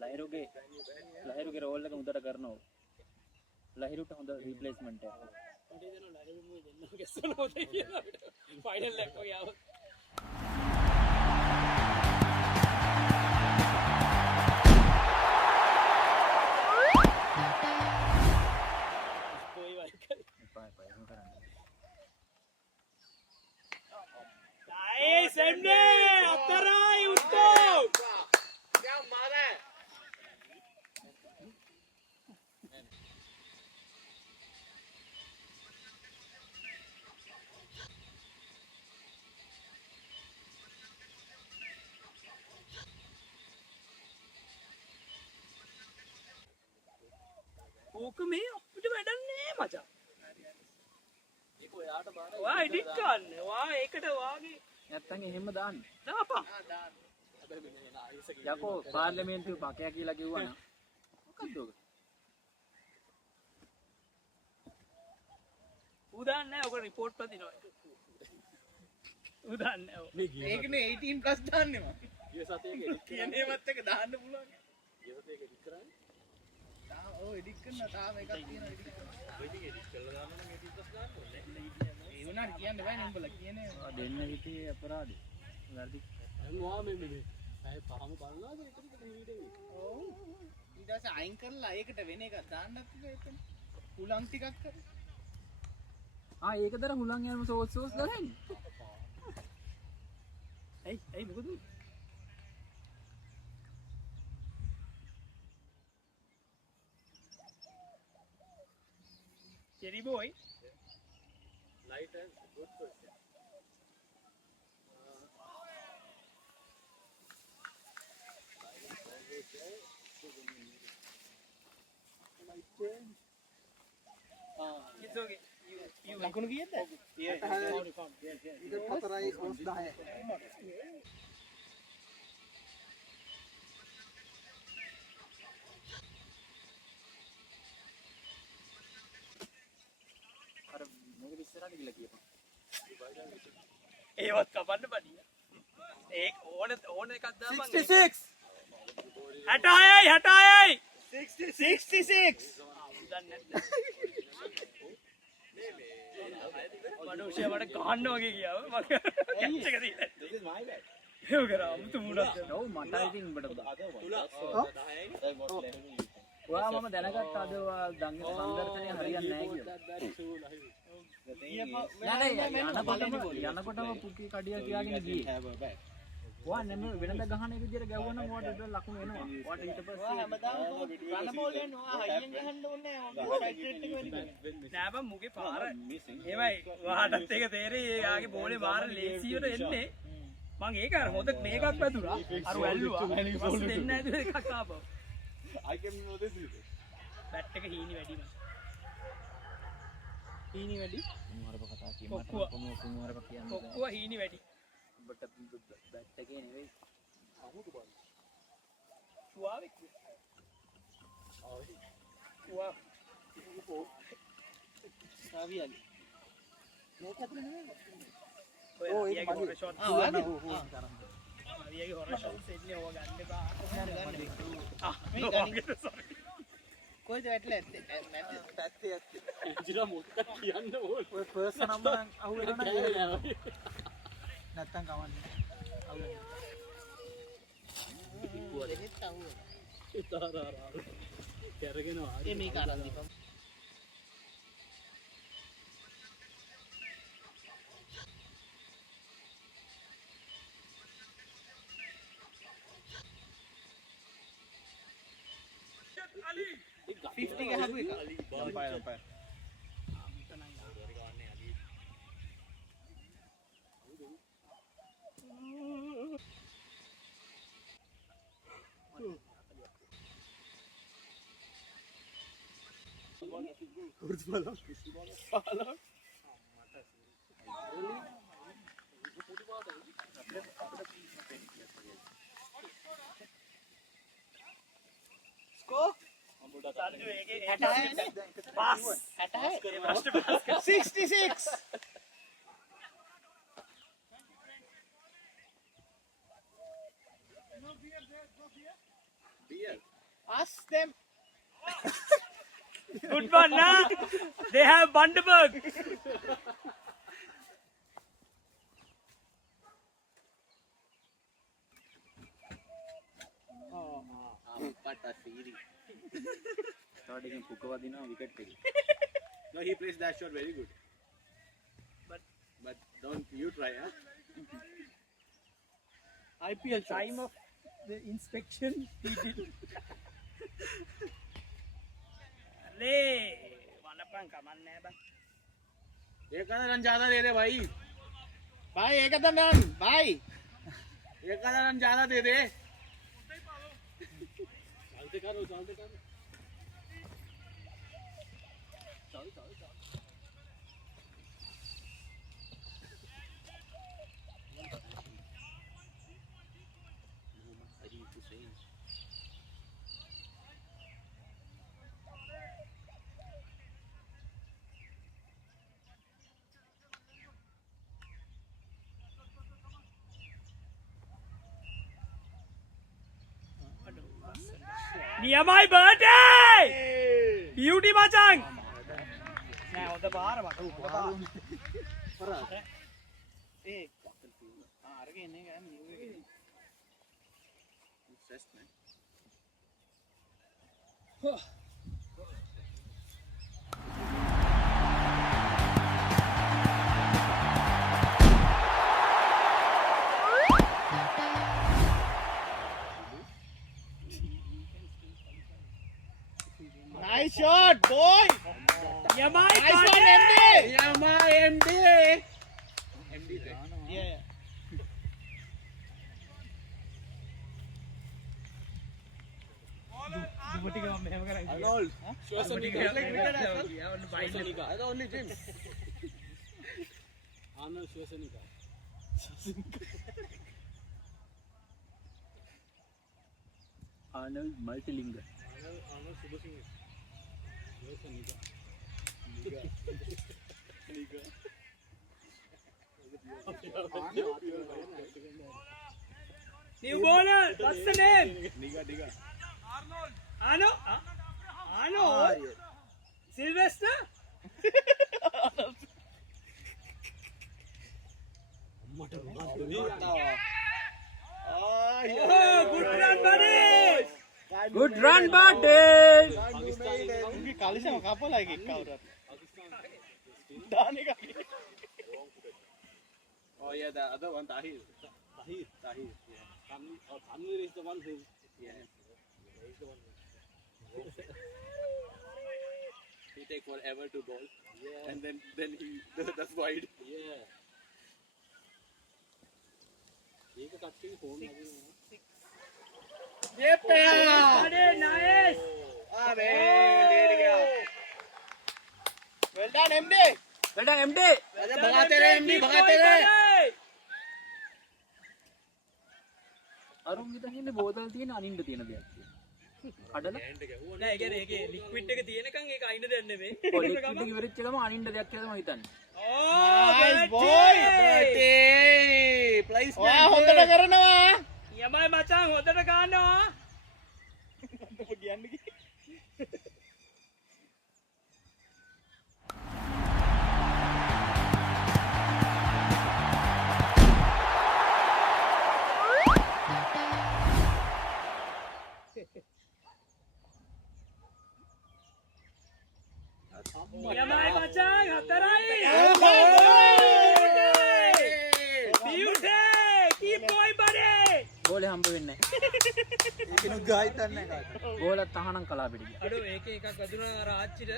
ලයිරුගේ රෝල් එක උදට කරනවා ලහිරුට හොඳ රීප්ලේස්මන්ට් එකක්. මට හිතෙනවා ලහිරු මුයි දෙන්නම ගැස්සනවා කියලා ෆයිනල් එකක් වගේ ආවොත්. කොයි වයිකල් එපා එහෙම කරන්න. ඒ සෙන්නේ අතරයි උත්තෝ ඕක මේ අපිට වැඩන්නේ මචං. ඒක ඔයාට බාරයි. ඔයා එඩිට් කරන්න. ඔයා ඒකට වාගේ නැත්තම් එහෙම දාන්න. දාපන්. යකෝ පාර්ලිමේන්තුවේ පකයා කියලා කිව්වනම් මොකක්ද ඔක? ඌ දාන්නේ නැහැ. ඔක රිපෝට් පදිනවා. ඌ දාන්නේ නැහැ. ඒකනේ 18 ප්ලස් දාන්නේ මම. ඊය සතේක එඩිට් කියනේවත් එක දාන්න පුළුවන්. ඊය සතේක එඩිට් කරන්නේ. ඔව් එඩිට් කරනවා තාම එකක් තියෙනවා එඩිට් කරනවා. ඔය ටික එඩිට් කරලා දාන්න නම් 18 ප්ලස් දාන්න ඕනේ. ඒ වුණාට කියන්න බෑනේ උඹලා කියන්නේ. දෙන්න හිතේ අපරාධේ. වැරදි. දැන් ඔයා මේ ඇයි පහම බලනවාද එක ටික වීඩියෝ එක. ඔව්. ඊට පස්සේ අයින් කරලා ඒකට වෙන එකක් දාන්නත් එතන. උලම් ටිකක් කර. ඒකදර හුලං යනම සෝස් දාන්නේ. ඇයි මොකද? Cherry boy. Light and good question. It's okay. You ලකුණු කීයද? found it. ඒක 4යි ඕස් 10යි. අර මේක විශ්සරාට කියලා කියපන්. ඒවත් කපන්න බඩිය. ඒක ඕන එකක් දාපන්. 66 66යි 66යි 66 දන්නේ මනුෂ්‍ය මට ගහන්න වගේ කියාව මම කැච් එක දීලා. This is my bad. ඒක කරා අමුතු මුණක් දෙනවා. ඔව් මට ඉතින් උඹට තුල 10යි. ඔයා මම දැනගත්ත අද ඔයා දන්නේ සංදර්ශනය හරියන්නේ නැහැ කියලා. යනකොටම පුකි කඩිය තියාගෙන ගියේ. ඔයා නැම වෙනද ගහන එක විදියට ගැව්වනම් ඔයාට ලකුණු එනවා. ඔයාට ඊට පස්සේ හැමදාම රන බෝල් යනවා හයියෙන් ගහන්න ඕනේ නැහැ. ඔය ෆයිට් රේට් එක වැඩි. නෑ බං මුගේ පාර එමයි වාටත් එක තේරෙයි එයාගේ බෝලේ මාර ලේසියට එන්නේ මං ඒක අර හොඳ මේකක් වැදුනා අර වැල්ලුවා පස්සේ දෙන්න ඇතුලේ එකක් ආපහු I can know this is. Bat එක හීනි වැඩි මං හීනි වැඩි කුමාරව කතා කියන්න කොක්කුව. කුමාරව කියන්නේ කොක්කුව හීනි වැඩි උඹට බැට් එකේ නෙවෙයි වාවෙක් වා සාවියලි. මේක ඇතුලේ නෙමෙයි. ඔය ඊයගේ හොර ෂොට් වගේ. ඊයගේ හොර ෂොට් එන්නේ ඕවා ගන්න එපා මේ ගන්නේ. කොයිද වැටලා ඇත්තේ? පැත්තේ ඇත්තේ. ඉතින් මොකක්ද කියන්න ඕන. ඔය ෆර්ස්ට් නම්බර් නම් අහුවෙනවා නේද? නැත්තම් කවන්නේ. අහුවෙනවා. දෙනෙත් අහුවෙනවා. තාරාරා. කරගෙනවා. ඒ මේක අරන් දීපන්. අලි 50 ගහපු එක. අම්පයර්. ස්කෝර් සංජු ඒකේ pass 66. Beer. Ask them. Good one, nah. They have Bundaberg. Start again Pukavadina wicket take. No, he plays that shot very good. But don't you try, huh? IPL Time of the inspection. अरे वाला कमान नहीं बा एक आधा run ज्यादा दे दे भाई भाई एक आधा रन भाई एक आधा रन ज्यादा दे दे चलते करो Near my birthday! Beauty macang! Nah, udah bahar batu. Eh, harga ini kan Nice shot, boy. Near my Nice one, birthday! MD. Yeah, my MD. Yeah. Arnold. Shwasanika. I thought only Jim. Arnold Shwasanika. Arnold multilingual. Arnold Subhasinghe. Shwasanika. New bowler, what's the name? Niga. Arnold? Sylvester? Oh, good run, buddy! Good run, buddy. उनकी काली से मकापा लाएगी क्या उधर दाने का Oh yeah, the other one, Tahir. Yeah. Tanvir is the one who. Yeah. He's the one. He take forever to bowl. Yeah. And then he that's wide. Yeah. एक कटके phone लगे ये पे Buddy, nice! अबे late गया well done MD Well done, MD. अरे भगाते रहे MD भगाते रहे අරුන් හිතන්නේ ඉන්නේ බෝතල් තියෙන අනින්න තියෙන දෙයක් කියලා. කඩලා නෑ ඒ කියන්නේ ඒකේ ලික්විඩ් එක තියෙනකන් ඒක අයින්න දෙන්නේ නෙමෙයි. ඔය ලික්විඩ් එක ඉවරෙච්ච ගම අනින්න දෙයක් කියලා තමයි හිතන්නේ. nice boy Bertie! placement ඔයා හොඳට කරනවා යමයි මචං හොඳට ගන්නවා. කියන්නේ යමයි මචං හතරයි. Beauty! Keep going, buddy! බෝලේ හම්බ වෙන්නේ නැහැ. ඒකිනු ගායිතන්නේ කාට බෝලත් තහනම් කලා පිට ගියා. අඩෝ ඒක එකක් වදුනා අර ආච්චිට.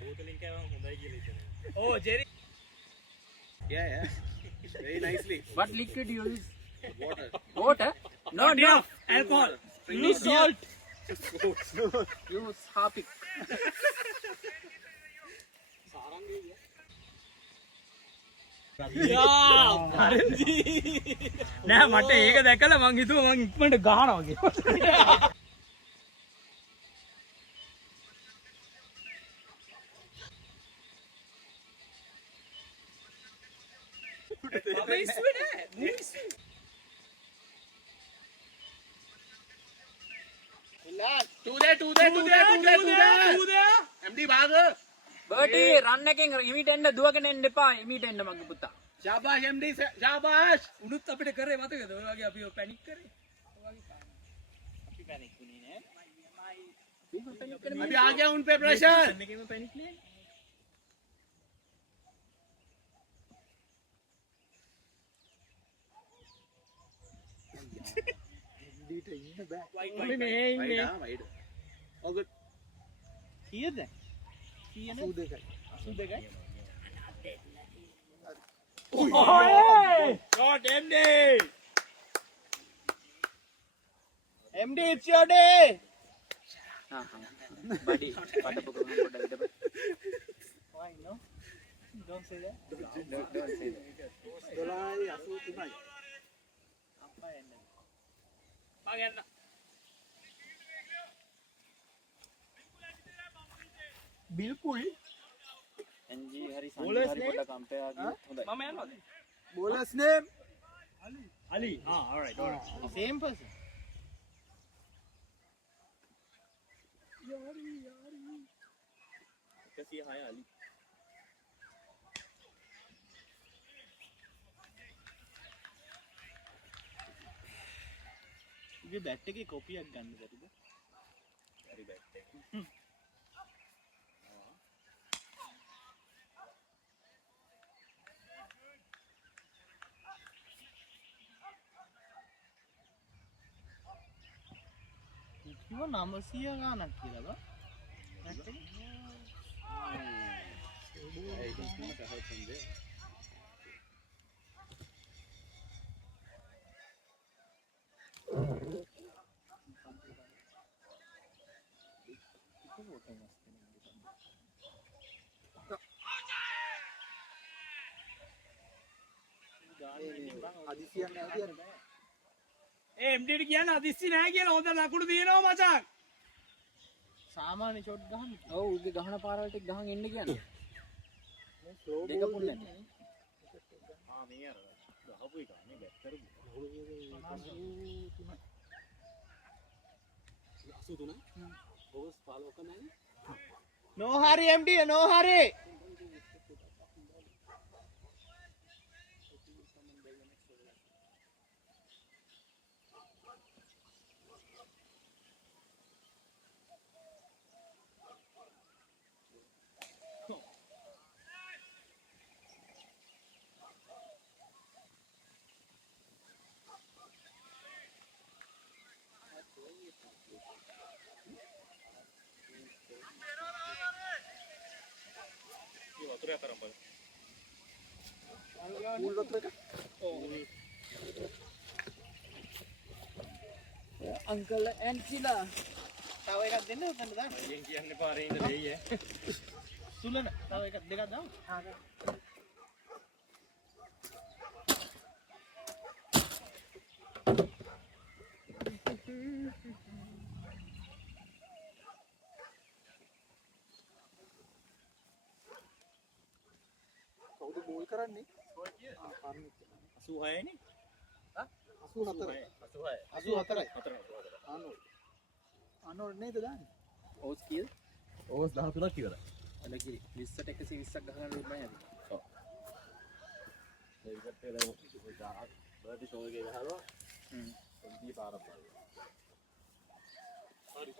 බෝතලින් කෑවම හොඳයි කියලා හිතනවා. Oh, Jerry. Yeah. Very nicely. What liquid you use? Water. Water? Not enough. Alcohol. Use salt Use Harpic. නෑ මට ඒක දැකලා මං හිතුවා මං ඉක්මනට ගහනවා කියලා. අපේ ඉස්සුවේ නෑ. මූ ඉස්සුවේ. Do that. MD බාග බර්ටි රන් එකෙන් හිමිට එන්න දුවගෙන එන්න එපා හිමිට එන්න මගේ පුතා ශාබාෂ් MD ශාබාෂ් උනුත් අපිට කරේ මතකද ඔය වගේ අපි පැනික් කරේ අපි පැනික් වුණේ නෑ अभी आ गया उन पे प्रेशर මේකෙම පැනික් නෑ වයිඩ් මේ ඉන්නේ वाइड और गुड කීයද කීයද 82යි shot MD MD it's your day බඩි පඩපු කරන පොඩ්ඩක් ඉඳපන් why no don't say that don't say that 12:83යි. අප්පා එන්න මම යන්න බිල්කුල් NG හරි සංජය හරි පොඩ්ඩක් කම්පෙයාර් හොඳයි මම යනවාද Bowler's name Ali all right same person कैसी हाय अली උගේ බැට් එකේ කොපියක් ගන්න බැරිද हरी बैठ කිව්ව 900 ගානක් කියලා බා හදිසියක් නැහැ කියන්නේ. ඒ MD කියන්නේ අදිස්සි නැහැ කියලා හොඳ ලකුණු දිනනවා මචං සාමාන්‍ය ෂොට් ගහන්න ඔව් උගේ ගහන පාරවල් ටික ගහන් එන්න කියන්නේ දෙක පුල් නැහැ हां मैं यार गहපු එක නේ බැට් කරපු 83 ඕවර්ස් 15ක නැහැ no hurry MD no hurry ये वतुर व्यापार पर Pool වතුර එක. අංකල් ඇන්ටිලා තව එකක් දෙන්න උතන දාන්න යෙන් කියන්නේ පාරේ ඉඳ දෙයි සුලන තව එකක් දෙකක් දාන්න කවුද බෝල් කරන්නේ? 86 නේ 84. 86 84යි. අනෝල් නේද දාන්නේ? ඕස් කීයද ඕවර්ස් 13ක් ඉවරයි අල කිරි 20ට 120ක් ගහන්න ඉබ්බයි හරි ඔව් ඒ විකට දැන් බර්ඩි ෂෝ එකේ ගහනවා දී පාරක් බලනවා හරි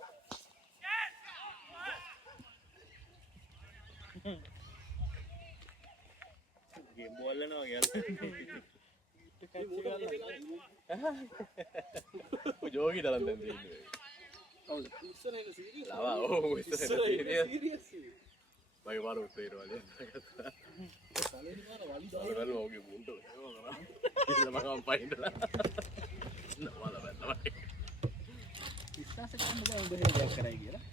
ගේම් බෝල් යනවා ඔය ජෝගි තරම් දැන් තියෙන්නේ කවුද ඉස්සර එක සීරියස්. ලාවා ඔව් ඉස්සර සීරියස් මගේ පාර උත්තේර වලේ සාලේ ඔගේ මුන්ට ඉතින් මම පයින්දලා නමල බැලනවා විශ්වාස කරන්න බෑ උඹ එහෙම දෙයක් කරයි කියලා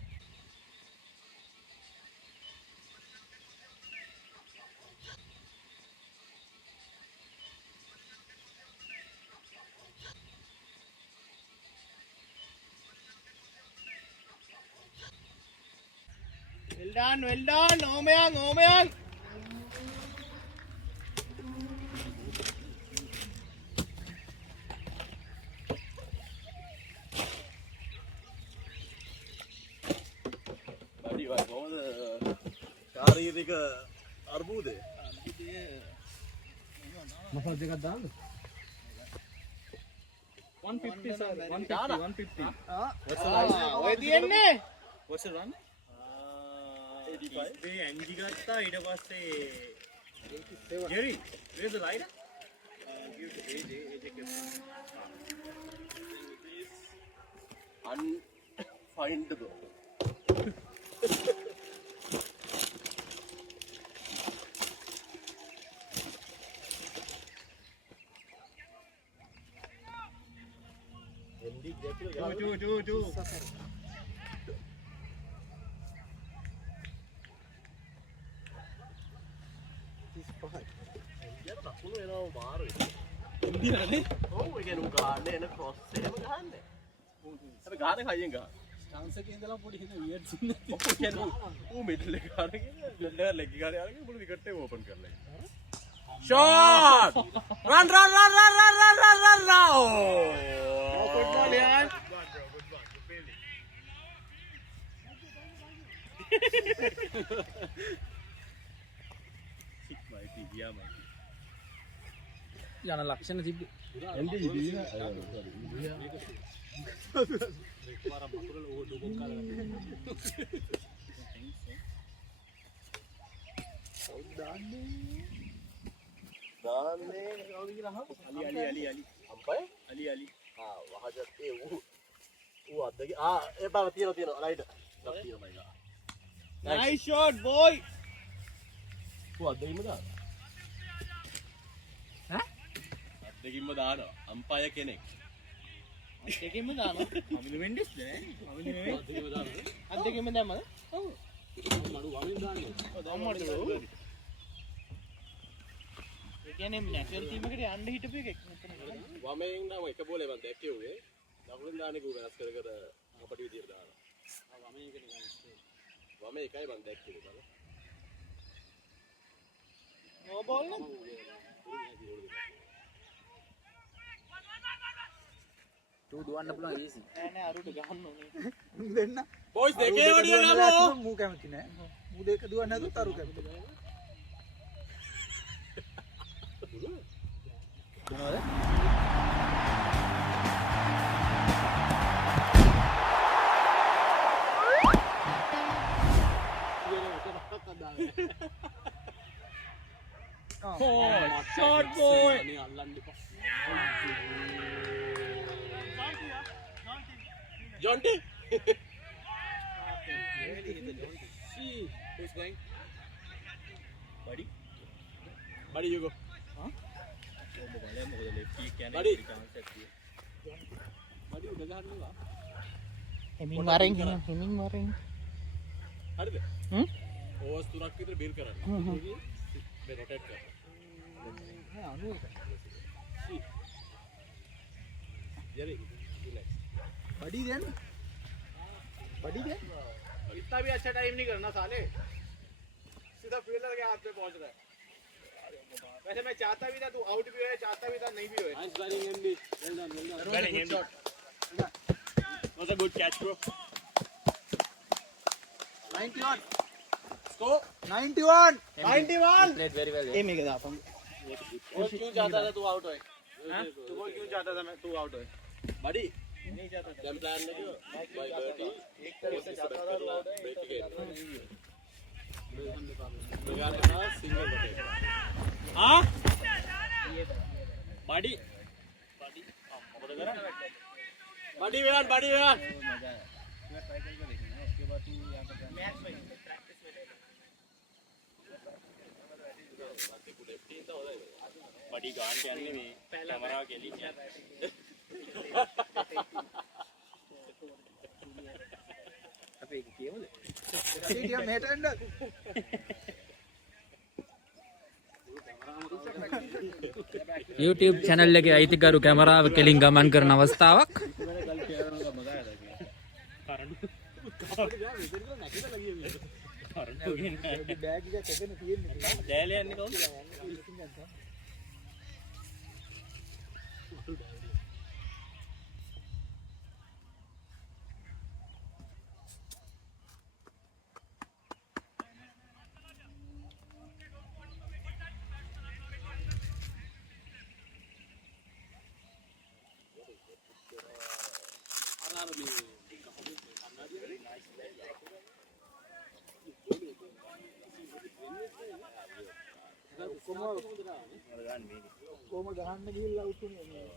well done ඕමයන් බඩි වයි කොහොමද ශාරීරික අර්බුදය. මසාජ් එකක් දාන්න. 150 sir 150 ඔය තියන්නේ. what's the run 85. මේ ඇන්ජි ගත්තා ඊට පස්සේ ජෙරි where's the lighter give to AJ Unfindable. two ඉන්දියානේ? ඔව් ඒ කියන්නේ උගාන්නේ එන ක්‍රොස් එහෙම ගහන්නේ. අපි ගහන කයියෙන් ගහන. ස්ටාන්ස් එකේ ඉඳලා පොඩි හින වියර්ඩ් සීන් එකක්. ඔව් කියන්නේ ඌ මිඩල් එක ගහනගෙන ලෙග් ලෙග් ගහන යාලගේ මුළු විකට් එක ඕපන් කරලා ඉන්නවා. Shot! Run! Oh! good ball yaar යන ලක්ෂණ තිබ්බ. දාන්නේ කවුද කියලා අහමු. ali අම්පයි? ali වහජත් ඒ ඌ අද්දගේ ඒ බව තියෙනවා රයිට්. එකක් තියෙනවා මයිලා. nice shot boy ඌ අද්දගින්ම දානවා. අද්දගින්ම දානවා. අම්පය කෙනෙක්. දෙකෙන්ම දානවා අමිල වෙන්ඩිස් නේ අමිල නෙවෙයි අද්දගින්ම දානවා. අද්දෙකෙන්ම දැම්මද ඔව් මඩු වමින් දාන්නේ. අම්මට ඒ කියන්නේ නැෂනල් ටීම් එකට යන්න හිටපු එකෙක් මෙතන වමෙන් නම් එක බෝලේ මම දැක්කේ උගේ. දකුණෙන් දාන්නේ කෝ වෙනස් කර අපට විදියට දානවා. වමෙන් එක නිකන් වමේ එකයි මම දැක්කේ බලන්න. නෝ බෝල් නේ ඌ දුවන්න පුළුවන් easy. නෑ අරුට ගහන්න ඕනේ දෙන්න. බොයිස් දෙකේ වඩිය නමෝ. මූ කැමති නෑ. මූ දෙක දුවන්න නැතුව තරු කැමති. මොනවද? shot boy අනේ අල්ලන්න එපා. Jonty who's going buddy buddy you go. බලය මොකද left kick කියන්නේ buddy chance එකක් තියෙනවා buddy උඩ ගහන්නවා. හෙමින් මරෙන් හරිද? ඕවර්ස් 3ක් විතර බිල් කරන්න. මේ රොටේට් කරන්න. නෑ 91. ජෙරි relax. बड़ी देन बड़ी देन इतना भी अच्छा टाइम नहीं करना साले. सीधा फील्डर के हाथ पे पहुंच रहा है. वैसे मैं चाहता भी था तू आउट भी होए, चाहता भी था नहीं भी होए. Nice batting MD. Well done Batting good MD. Shot. Was a good catch bro. 91 Score 91 91. Played very well. ඒ මේක දාපන් और क्यों चाहता था तू आउट होए? तू बोल क्यों चाहता था मैं तू आउट होए? बड़ी नहीं जाता था जब प्लान नहीं किया बाय बर्डी एक तरह से जाता था तो आउट है ब्रेक के लगाने का सिंगल बटे. हां बड़ी बड़ी विराट मजा आया मैं ट्राई करके देखना उसके बाद तू यहां पर मैच में प्रैक्टिस में बड़ी गान කියන්නේ මේ කැමරාව කෙලින් අපි ඒක කියමුද? स्टेडियम मेटेंड YouTube channel එකේ අයිතිකරු කැමරාව කෙලින් ගමන් කරන අවස්ථාවක්. बैग का कैसे තියෙන්නේ දැලේ යන්නේ කවුද කොහොම ගහන්න ගිහිල්ලා උතුනේ මේ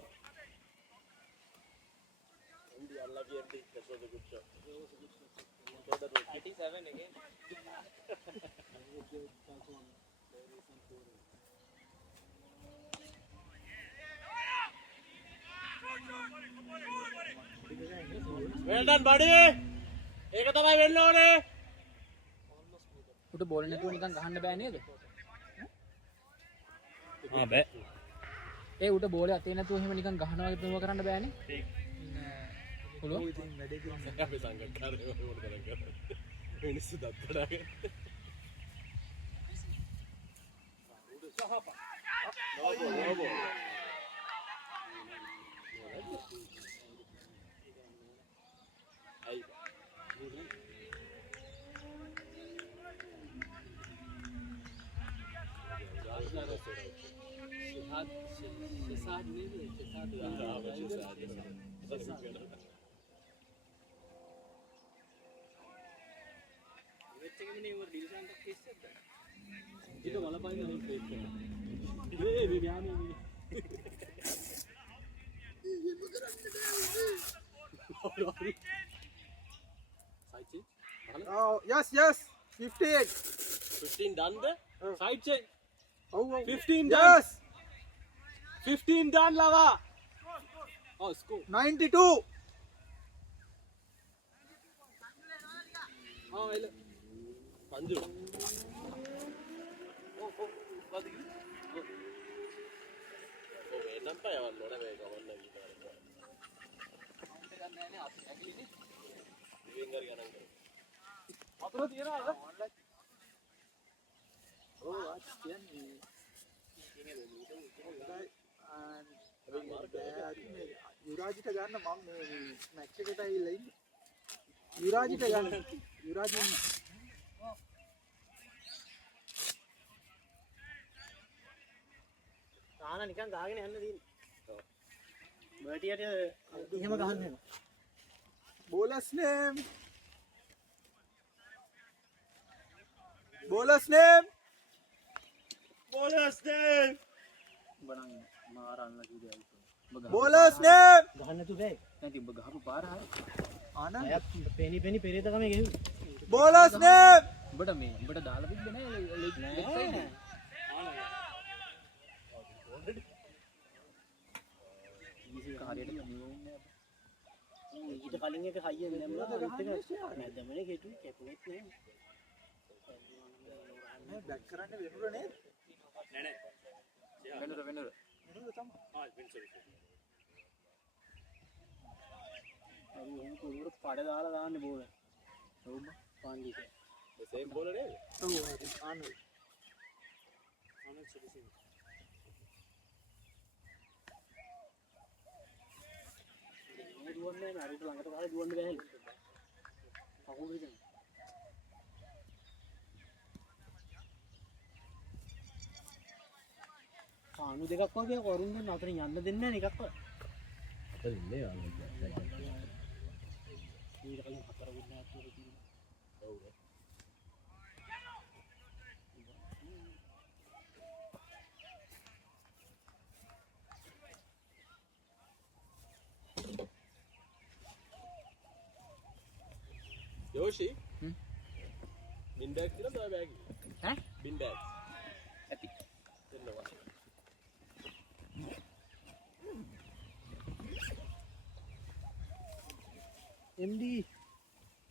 well done buddy ඒක තමයි වෙන්න ඕනේ උට බෝල් නැතුව නිකන් ගහන්න බෑ නේද? බෑ. ඒ උට බෝලේ අතේ නැතුව එහෙම නිකන් ගහනවා වගේ ප්‍රමෝද කරන්න බෑනේ. පුළුවන්. අපි සංගතකාරයෝ වුණ කරන්නේ මිනිස්සු දත්තඩාගෙන නෝබෝ අයි Oh, yes, 58. 15 done the side change Oh, 15 done yes, 15 done lava oh score 92. oh ele panju oh what is oh වෙනම් පය යවන්න ඕනේ මේක වන්න ගිහින් ගන්න නෑනේ ඇකිලිනේ ඉවෙන් හරි ගණන් කරමු අතන තියනවාද Oh, what කියන්නේ යුරාජිට ගන්න මම මේ මැච් එකට ඇවිල්ලා ඉන්නේ. යුරාජිට ගන්න. යුරාජ් ඉන්න. තාන නිකන් ගහගෙන යන්න තියෙන්නේ. බර්ටියට එහෙම ගහන්න වෙනවා. Bowler's name. Bowler's name. bowler's name බණන් මාරන්න කිව්වා. Bowler's name. ගහන්න නැතු බෑ. නැති ඔබ ගහපු පාර හරිය. ආනන්ද. අයත් පෙනි පෙරේත කම ගෙහුවේ. Bowler's name. උඹට මේ උඹට දාලා තිබ්බේ නෑ ලෙග් සයිඩ් එක. කාර්යයට නියුන්නේ ඊට කලින් එක හයියෙන් දැම්මා අනිත් එක නැද්දමනේ කෙටු කැපුවෙත් නෑ. මේ බැක් කරන්න වෙනුර නේද? වෙනුර වෙනුර තමයි. හරි එහෙම කුරුර පඩ දාලා දාන්නේ බෝල. ඔව් පාන්දික. the same bowler නේද ඔව් හරි ආනන්ද. මේ දුවන්නේ නෑ හරියට ළඟට ගහලා දුවන්න බෑ. කකුල් විදින. පානු දෙකක් වගේ වරුන් දෙන්න අතරින් යන්න දෙන්නේ නැහැ නේ එකක්වත්. දෙන්නේ ආනන්ද ඊට කලින් හතර වෙන්න ඇතුළේ තියෙනවා. ඔව් Yoshi bin bag කියලා තමයි බෑග් එක ඈ bin bag ඇති දෙන්නවා MD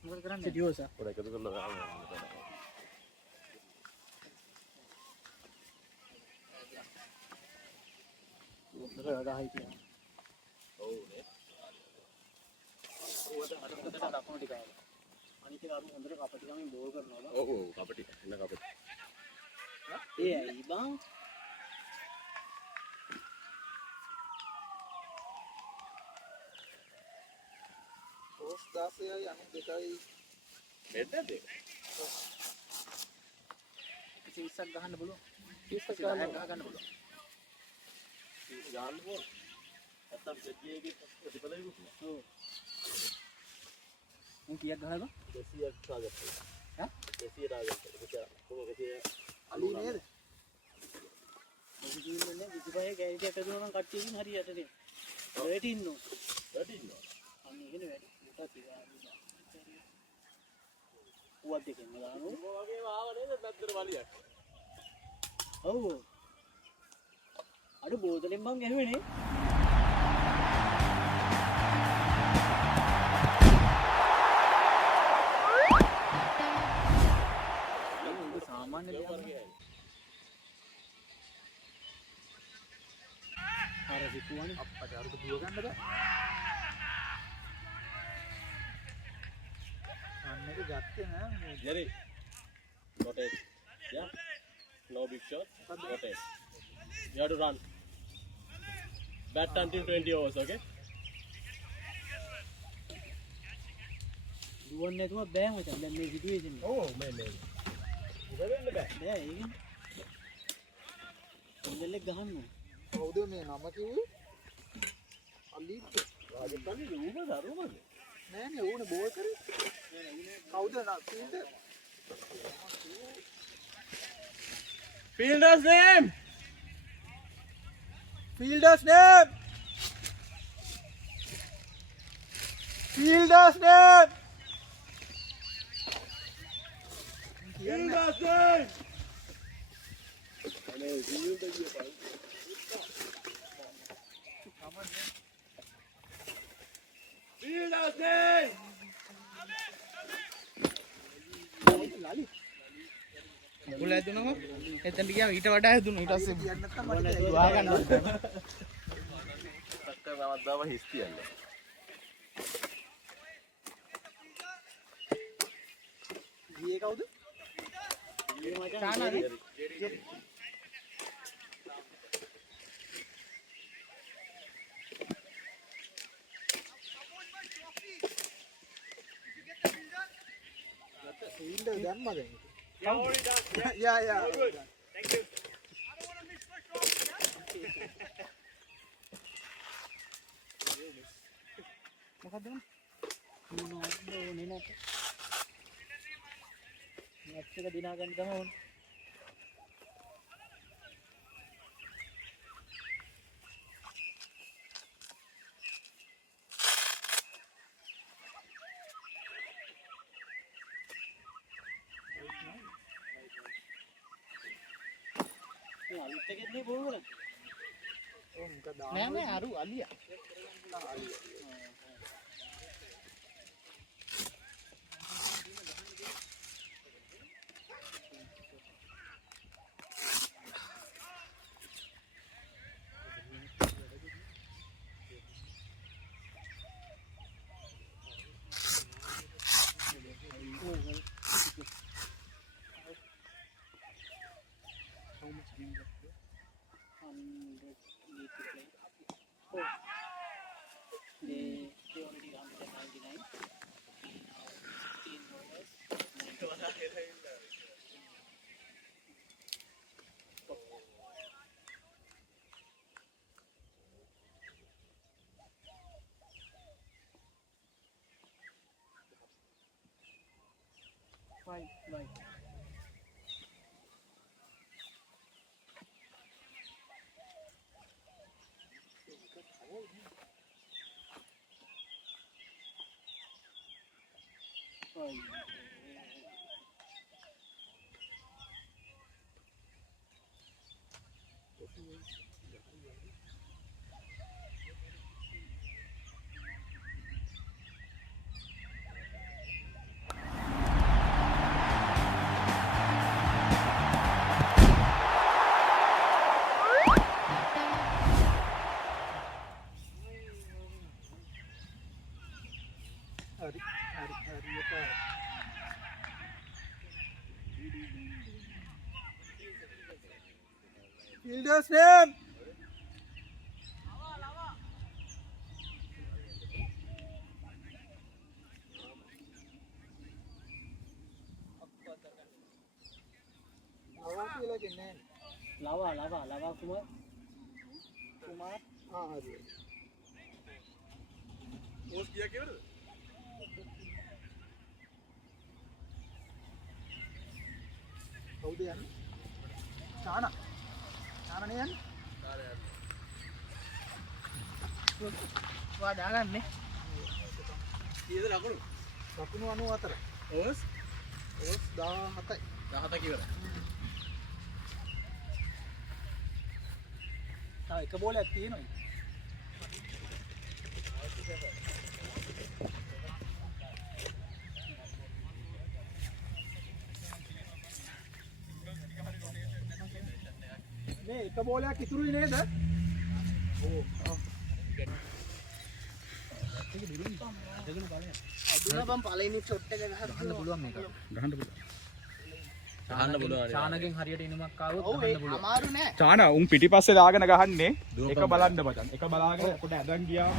මොකද කරන්නේ? සිටියෝසා. පොඩ එකතු කරලා දාන්න ගහයි කියලා. ඔව් නේ ලකුණු ටික ආවා. අනිත් එක අර හොඳට කපටි ගමින් බෝල් කරනවා. ඔව් ඔව් කපටි එන්න කපටි ඒ ඇයි බං? පෝස් 16යි 92යි නෙට් නැද්ද ඒක 20ක් ගහන්න පුළුවන්. 30ක් ගහන්න පුළුවන්. ගන්න ඕන උන් කීයක් ගහලා 200ක් ටාගට් ඈ 200 ටාගට් කොහොමද අලි නේද? මොකද කියන්නේ 25 ගෑරිට යට දුන්නා නම් කට්ටියකින් හරියට නේ. වැඩි ඉන්නෝ. වැඩි ඉන්නවා අන්න එහෙනේ වැඩි. උටත් ඉතින් උවත් දෙකෙන් දානවා. වගේම ආව නේද නැද්දර වලියක් ඔව්. අර බෝතලෙන් මං ඇහුවේනේ. සාමාන්‍ය දෙයක් අර හිතුවනේ. අප්පට අරුක දුව ගන්න බෑ අන්න එක ගත්තේ නෑ Jerry rotate yeah no big shot rotate you have to run bat until 20 overs okay දුවන්නේ නැතුව බෑ මචං. දැන් මේ සිටුේෂන් එක. oh man ඉවෙන්න බෑ බෑ ඒක. ඉන්දලෙක් ගහන්න ඕන. කවුද මේ නම කිව්වේ? අලි රාජස්ථානයේ ඌම දරුවමද නෑනේ ඌනේ බෝල් කරේ. කවුද ෆීල්ඩර්? fielders name Fielder's name! Fielder's name! fielders name fielders name මුකුල ඇදුනම එතනට ගියාම ඊට වඩා ඇදුණා ඊට පස්සේ කියන්න නැත්නම් මට දුවා ගන්න සක්කර් නවද්දාම හිස් තියන්නේ ගියේ කවුද? මේ මචං තානාද? ෆීල්ඩර් දැම්මද? yeah already done Yeah, yeah. all good thank you මොකද්ද මොනවද ඕනේ නැත. මැච් එක දිනා ගන්න තමයි ඕනේ. අලුත් එකෙත් නේ බෝල් කරන්නේ. ඕ මොකද දාන්න නෑ නෑ අරු අලියා They already 199. Fine, right. Fine. Fielder's name! ලවා කියලා කියන්නේ Lava Kumar. හරි. ඕස් කියා කිව්වද? කවුද යන්නේ? නානනේ යන්නේ? වා දාගන්නේ. කීයද ලකුණු? ලකුණු 94. ඕස් ඕස් 17යි. 17 කිව්වද? තව එක බෝලයක් තියෙනවා. මේ එක බෝලයක් ඉතුරුයි නේද? අදුන බම් පළවෙනි ෂොට් එක ගහන්න පුළුවන් මේක. ගහන්න පුළුවන්. චානගෙන් හරියට ඉනුමක් ආවොත් ඔව් ඒක අමාරු නෑ. චානා උන් පිටිපස්සේ දාගෙන ගහන්නේ. එක බලන්න බටන්. එක බලාගෙන පොඩ ඇදන් ගියාම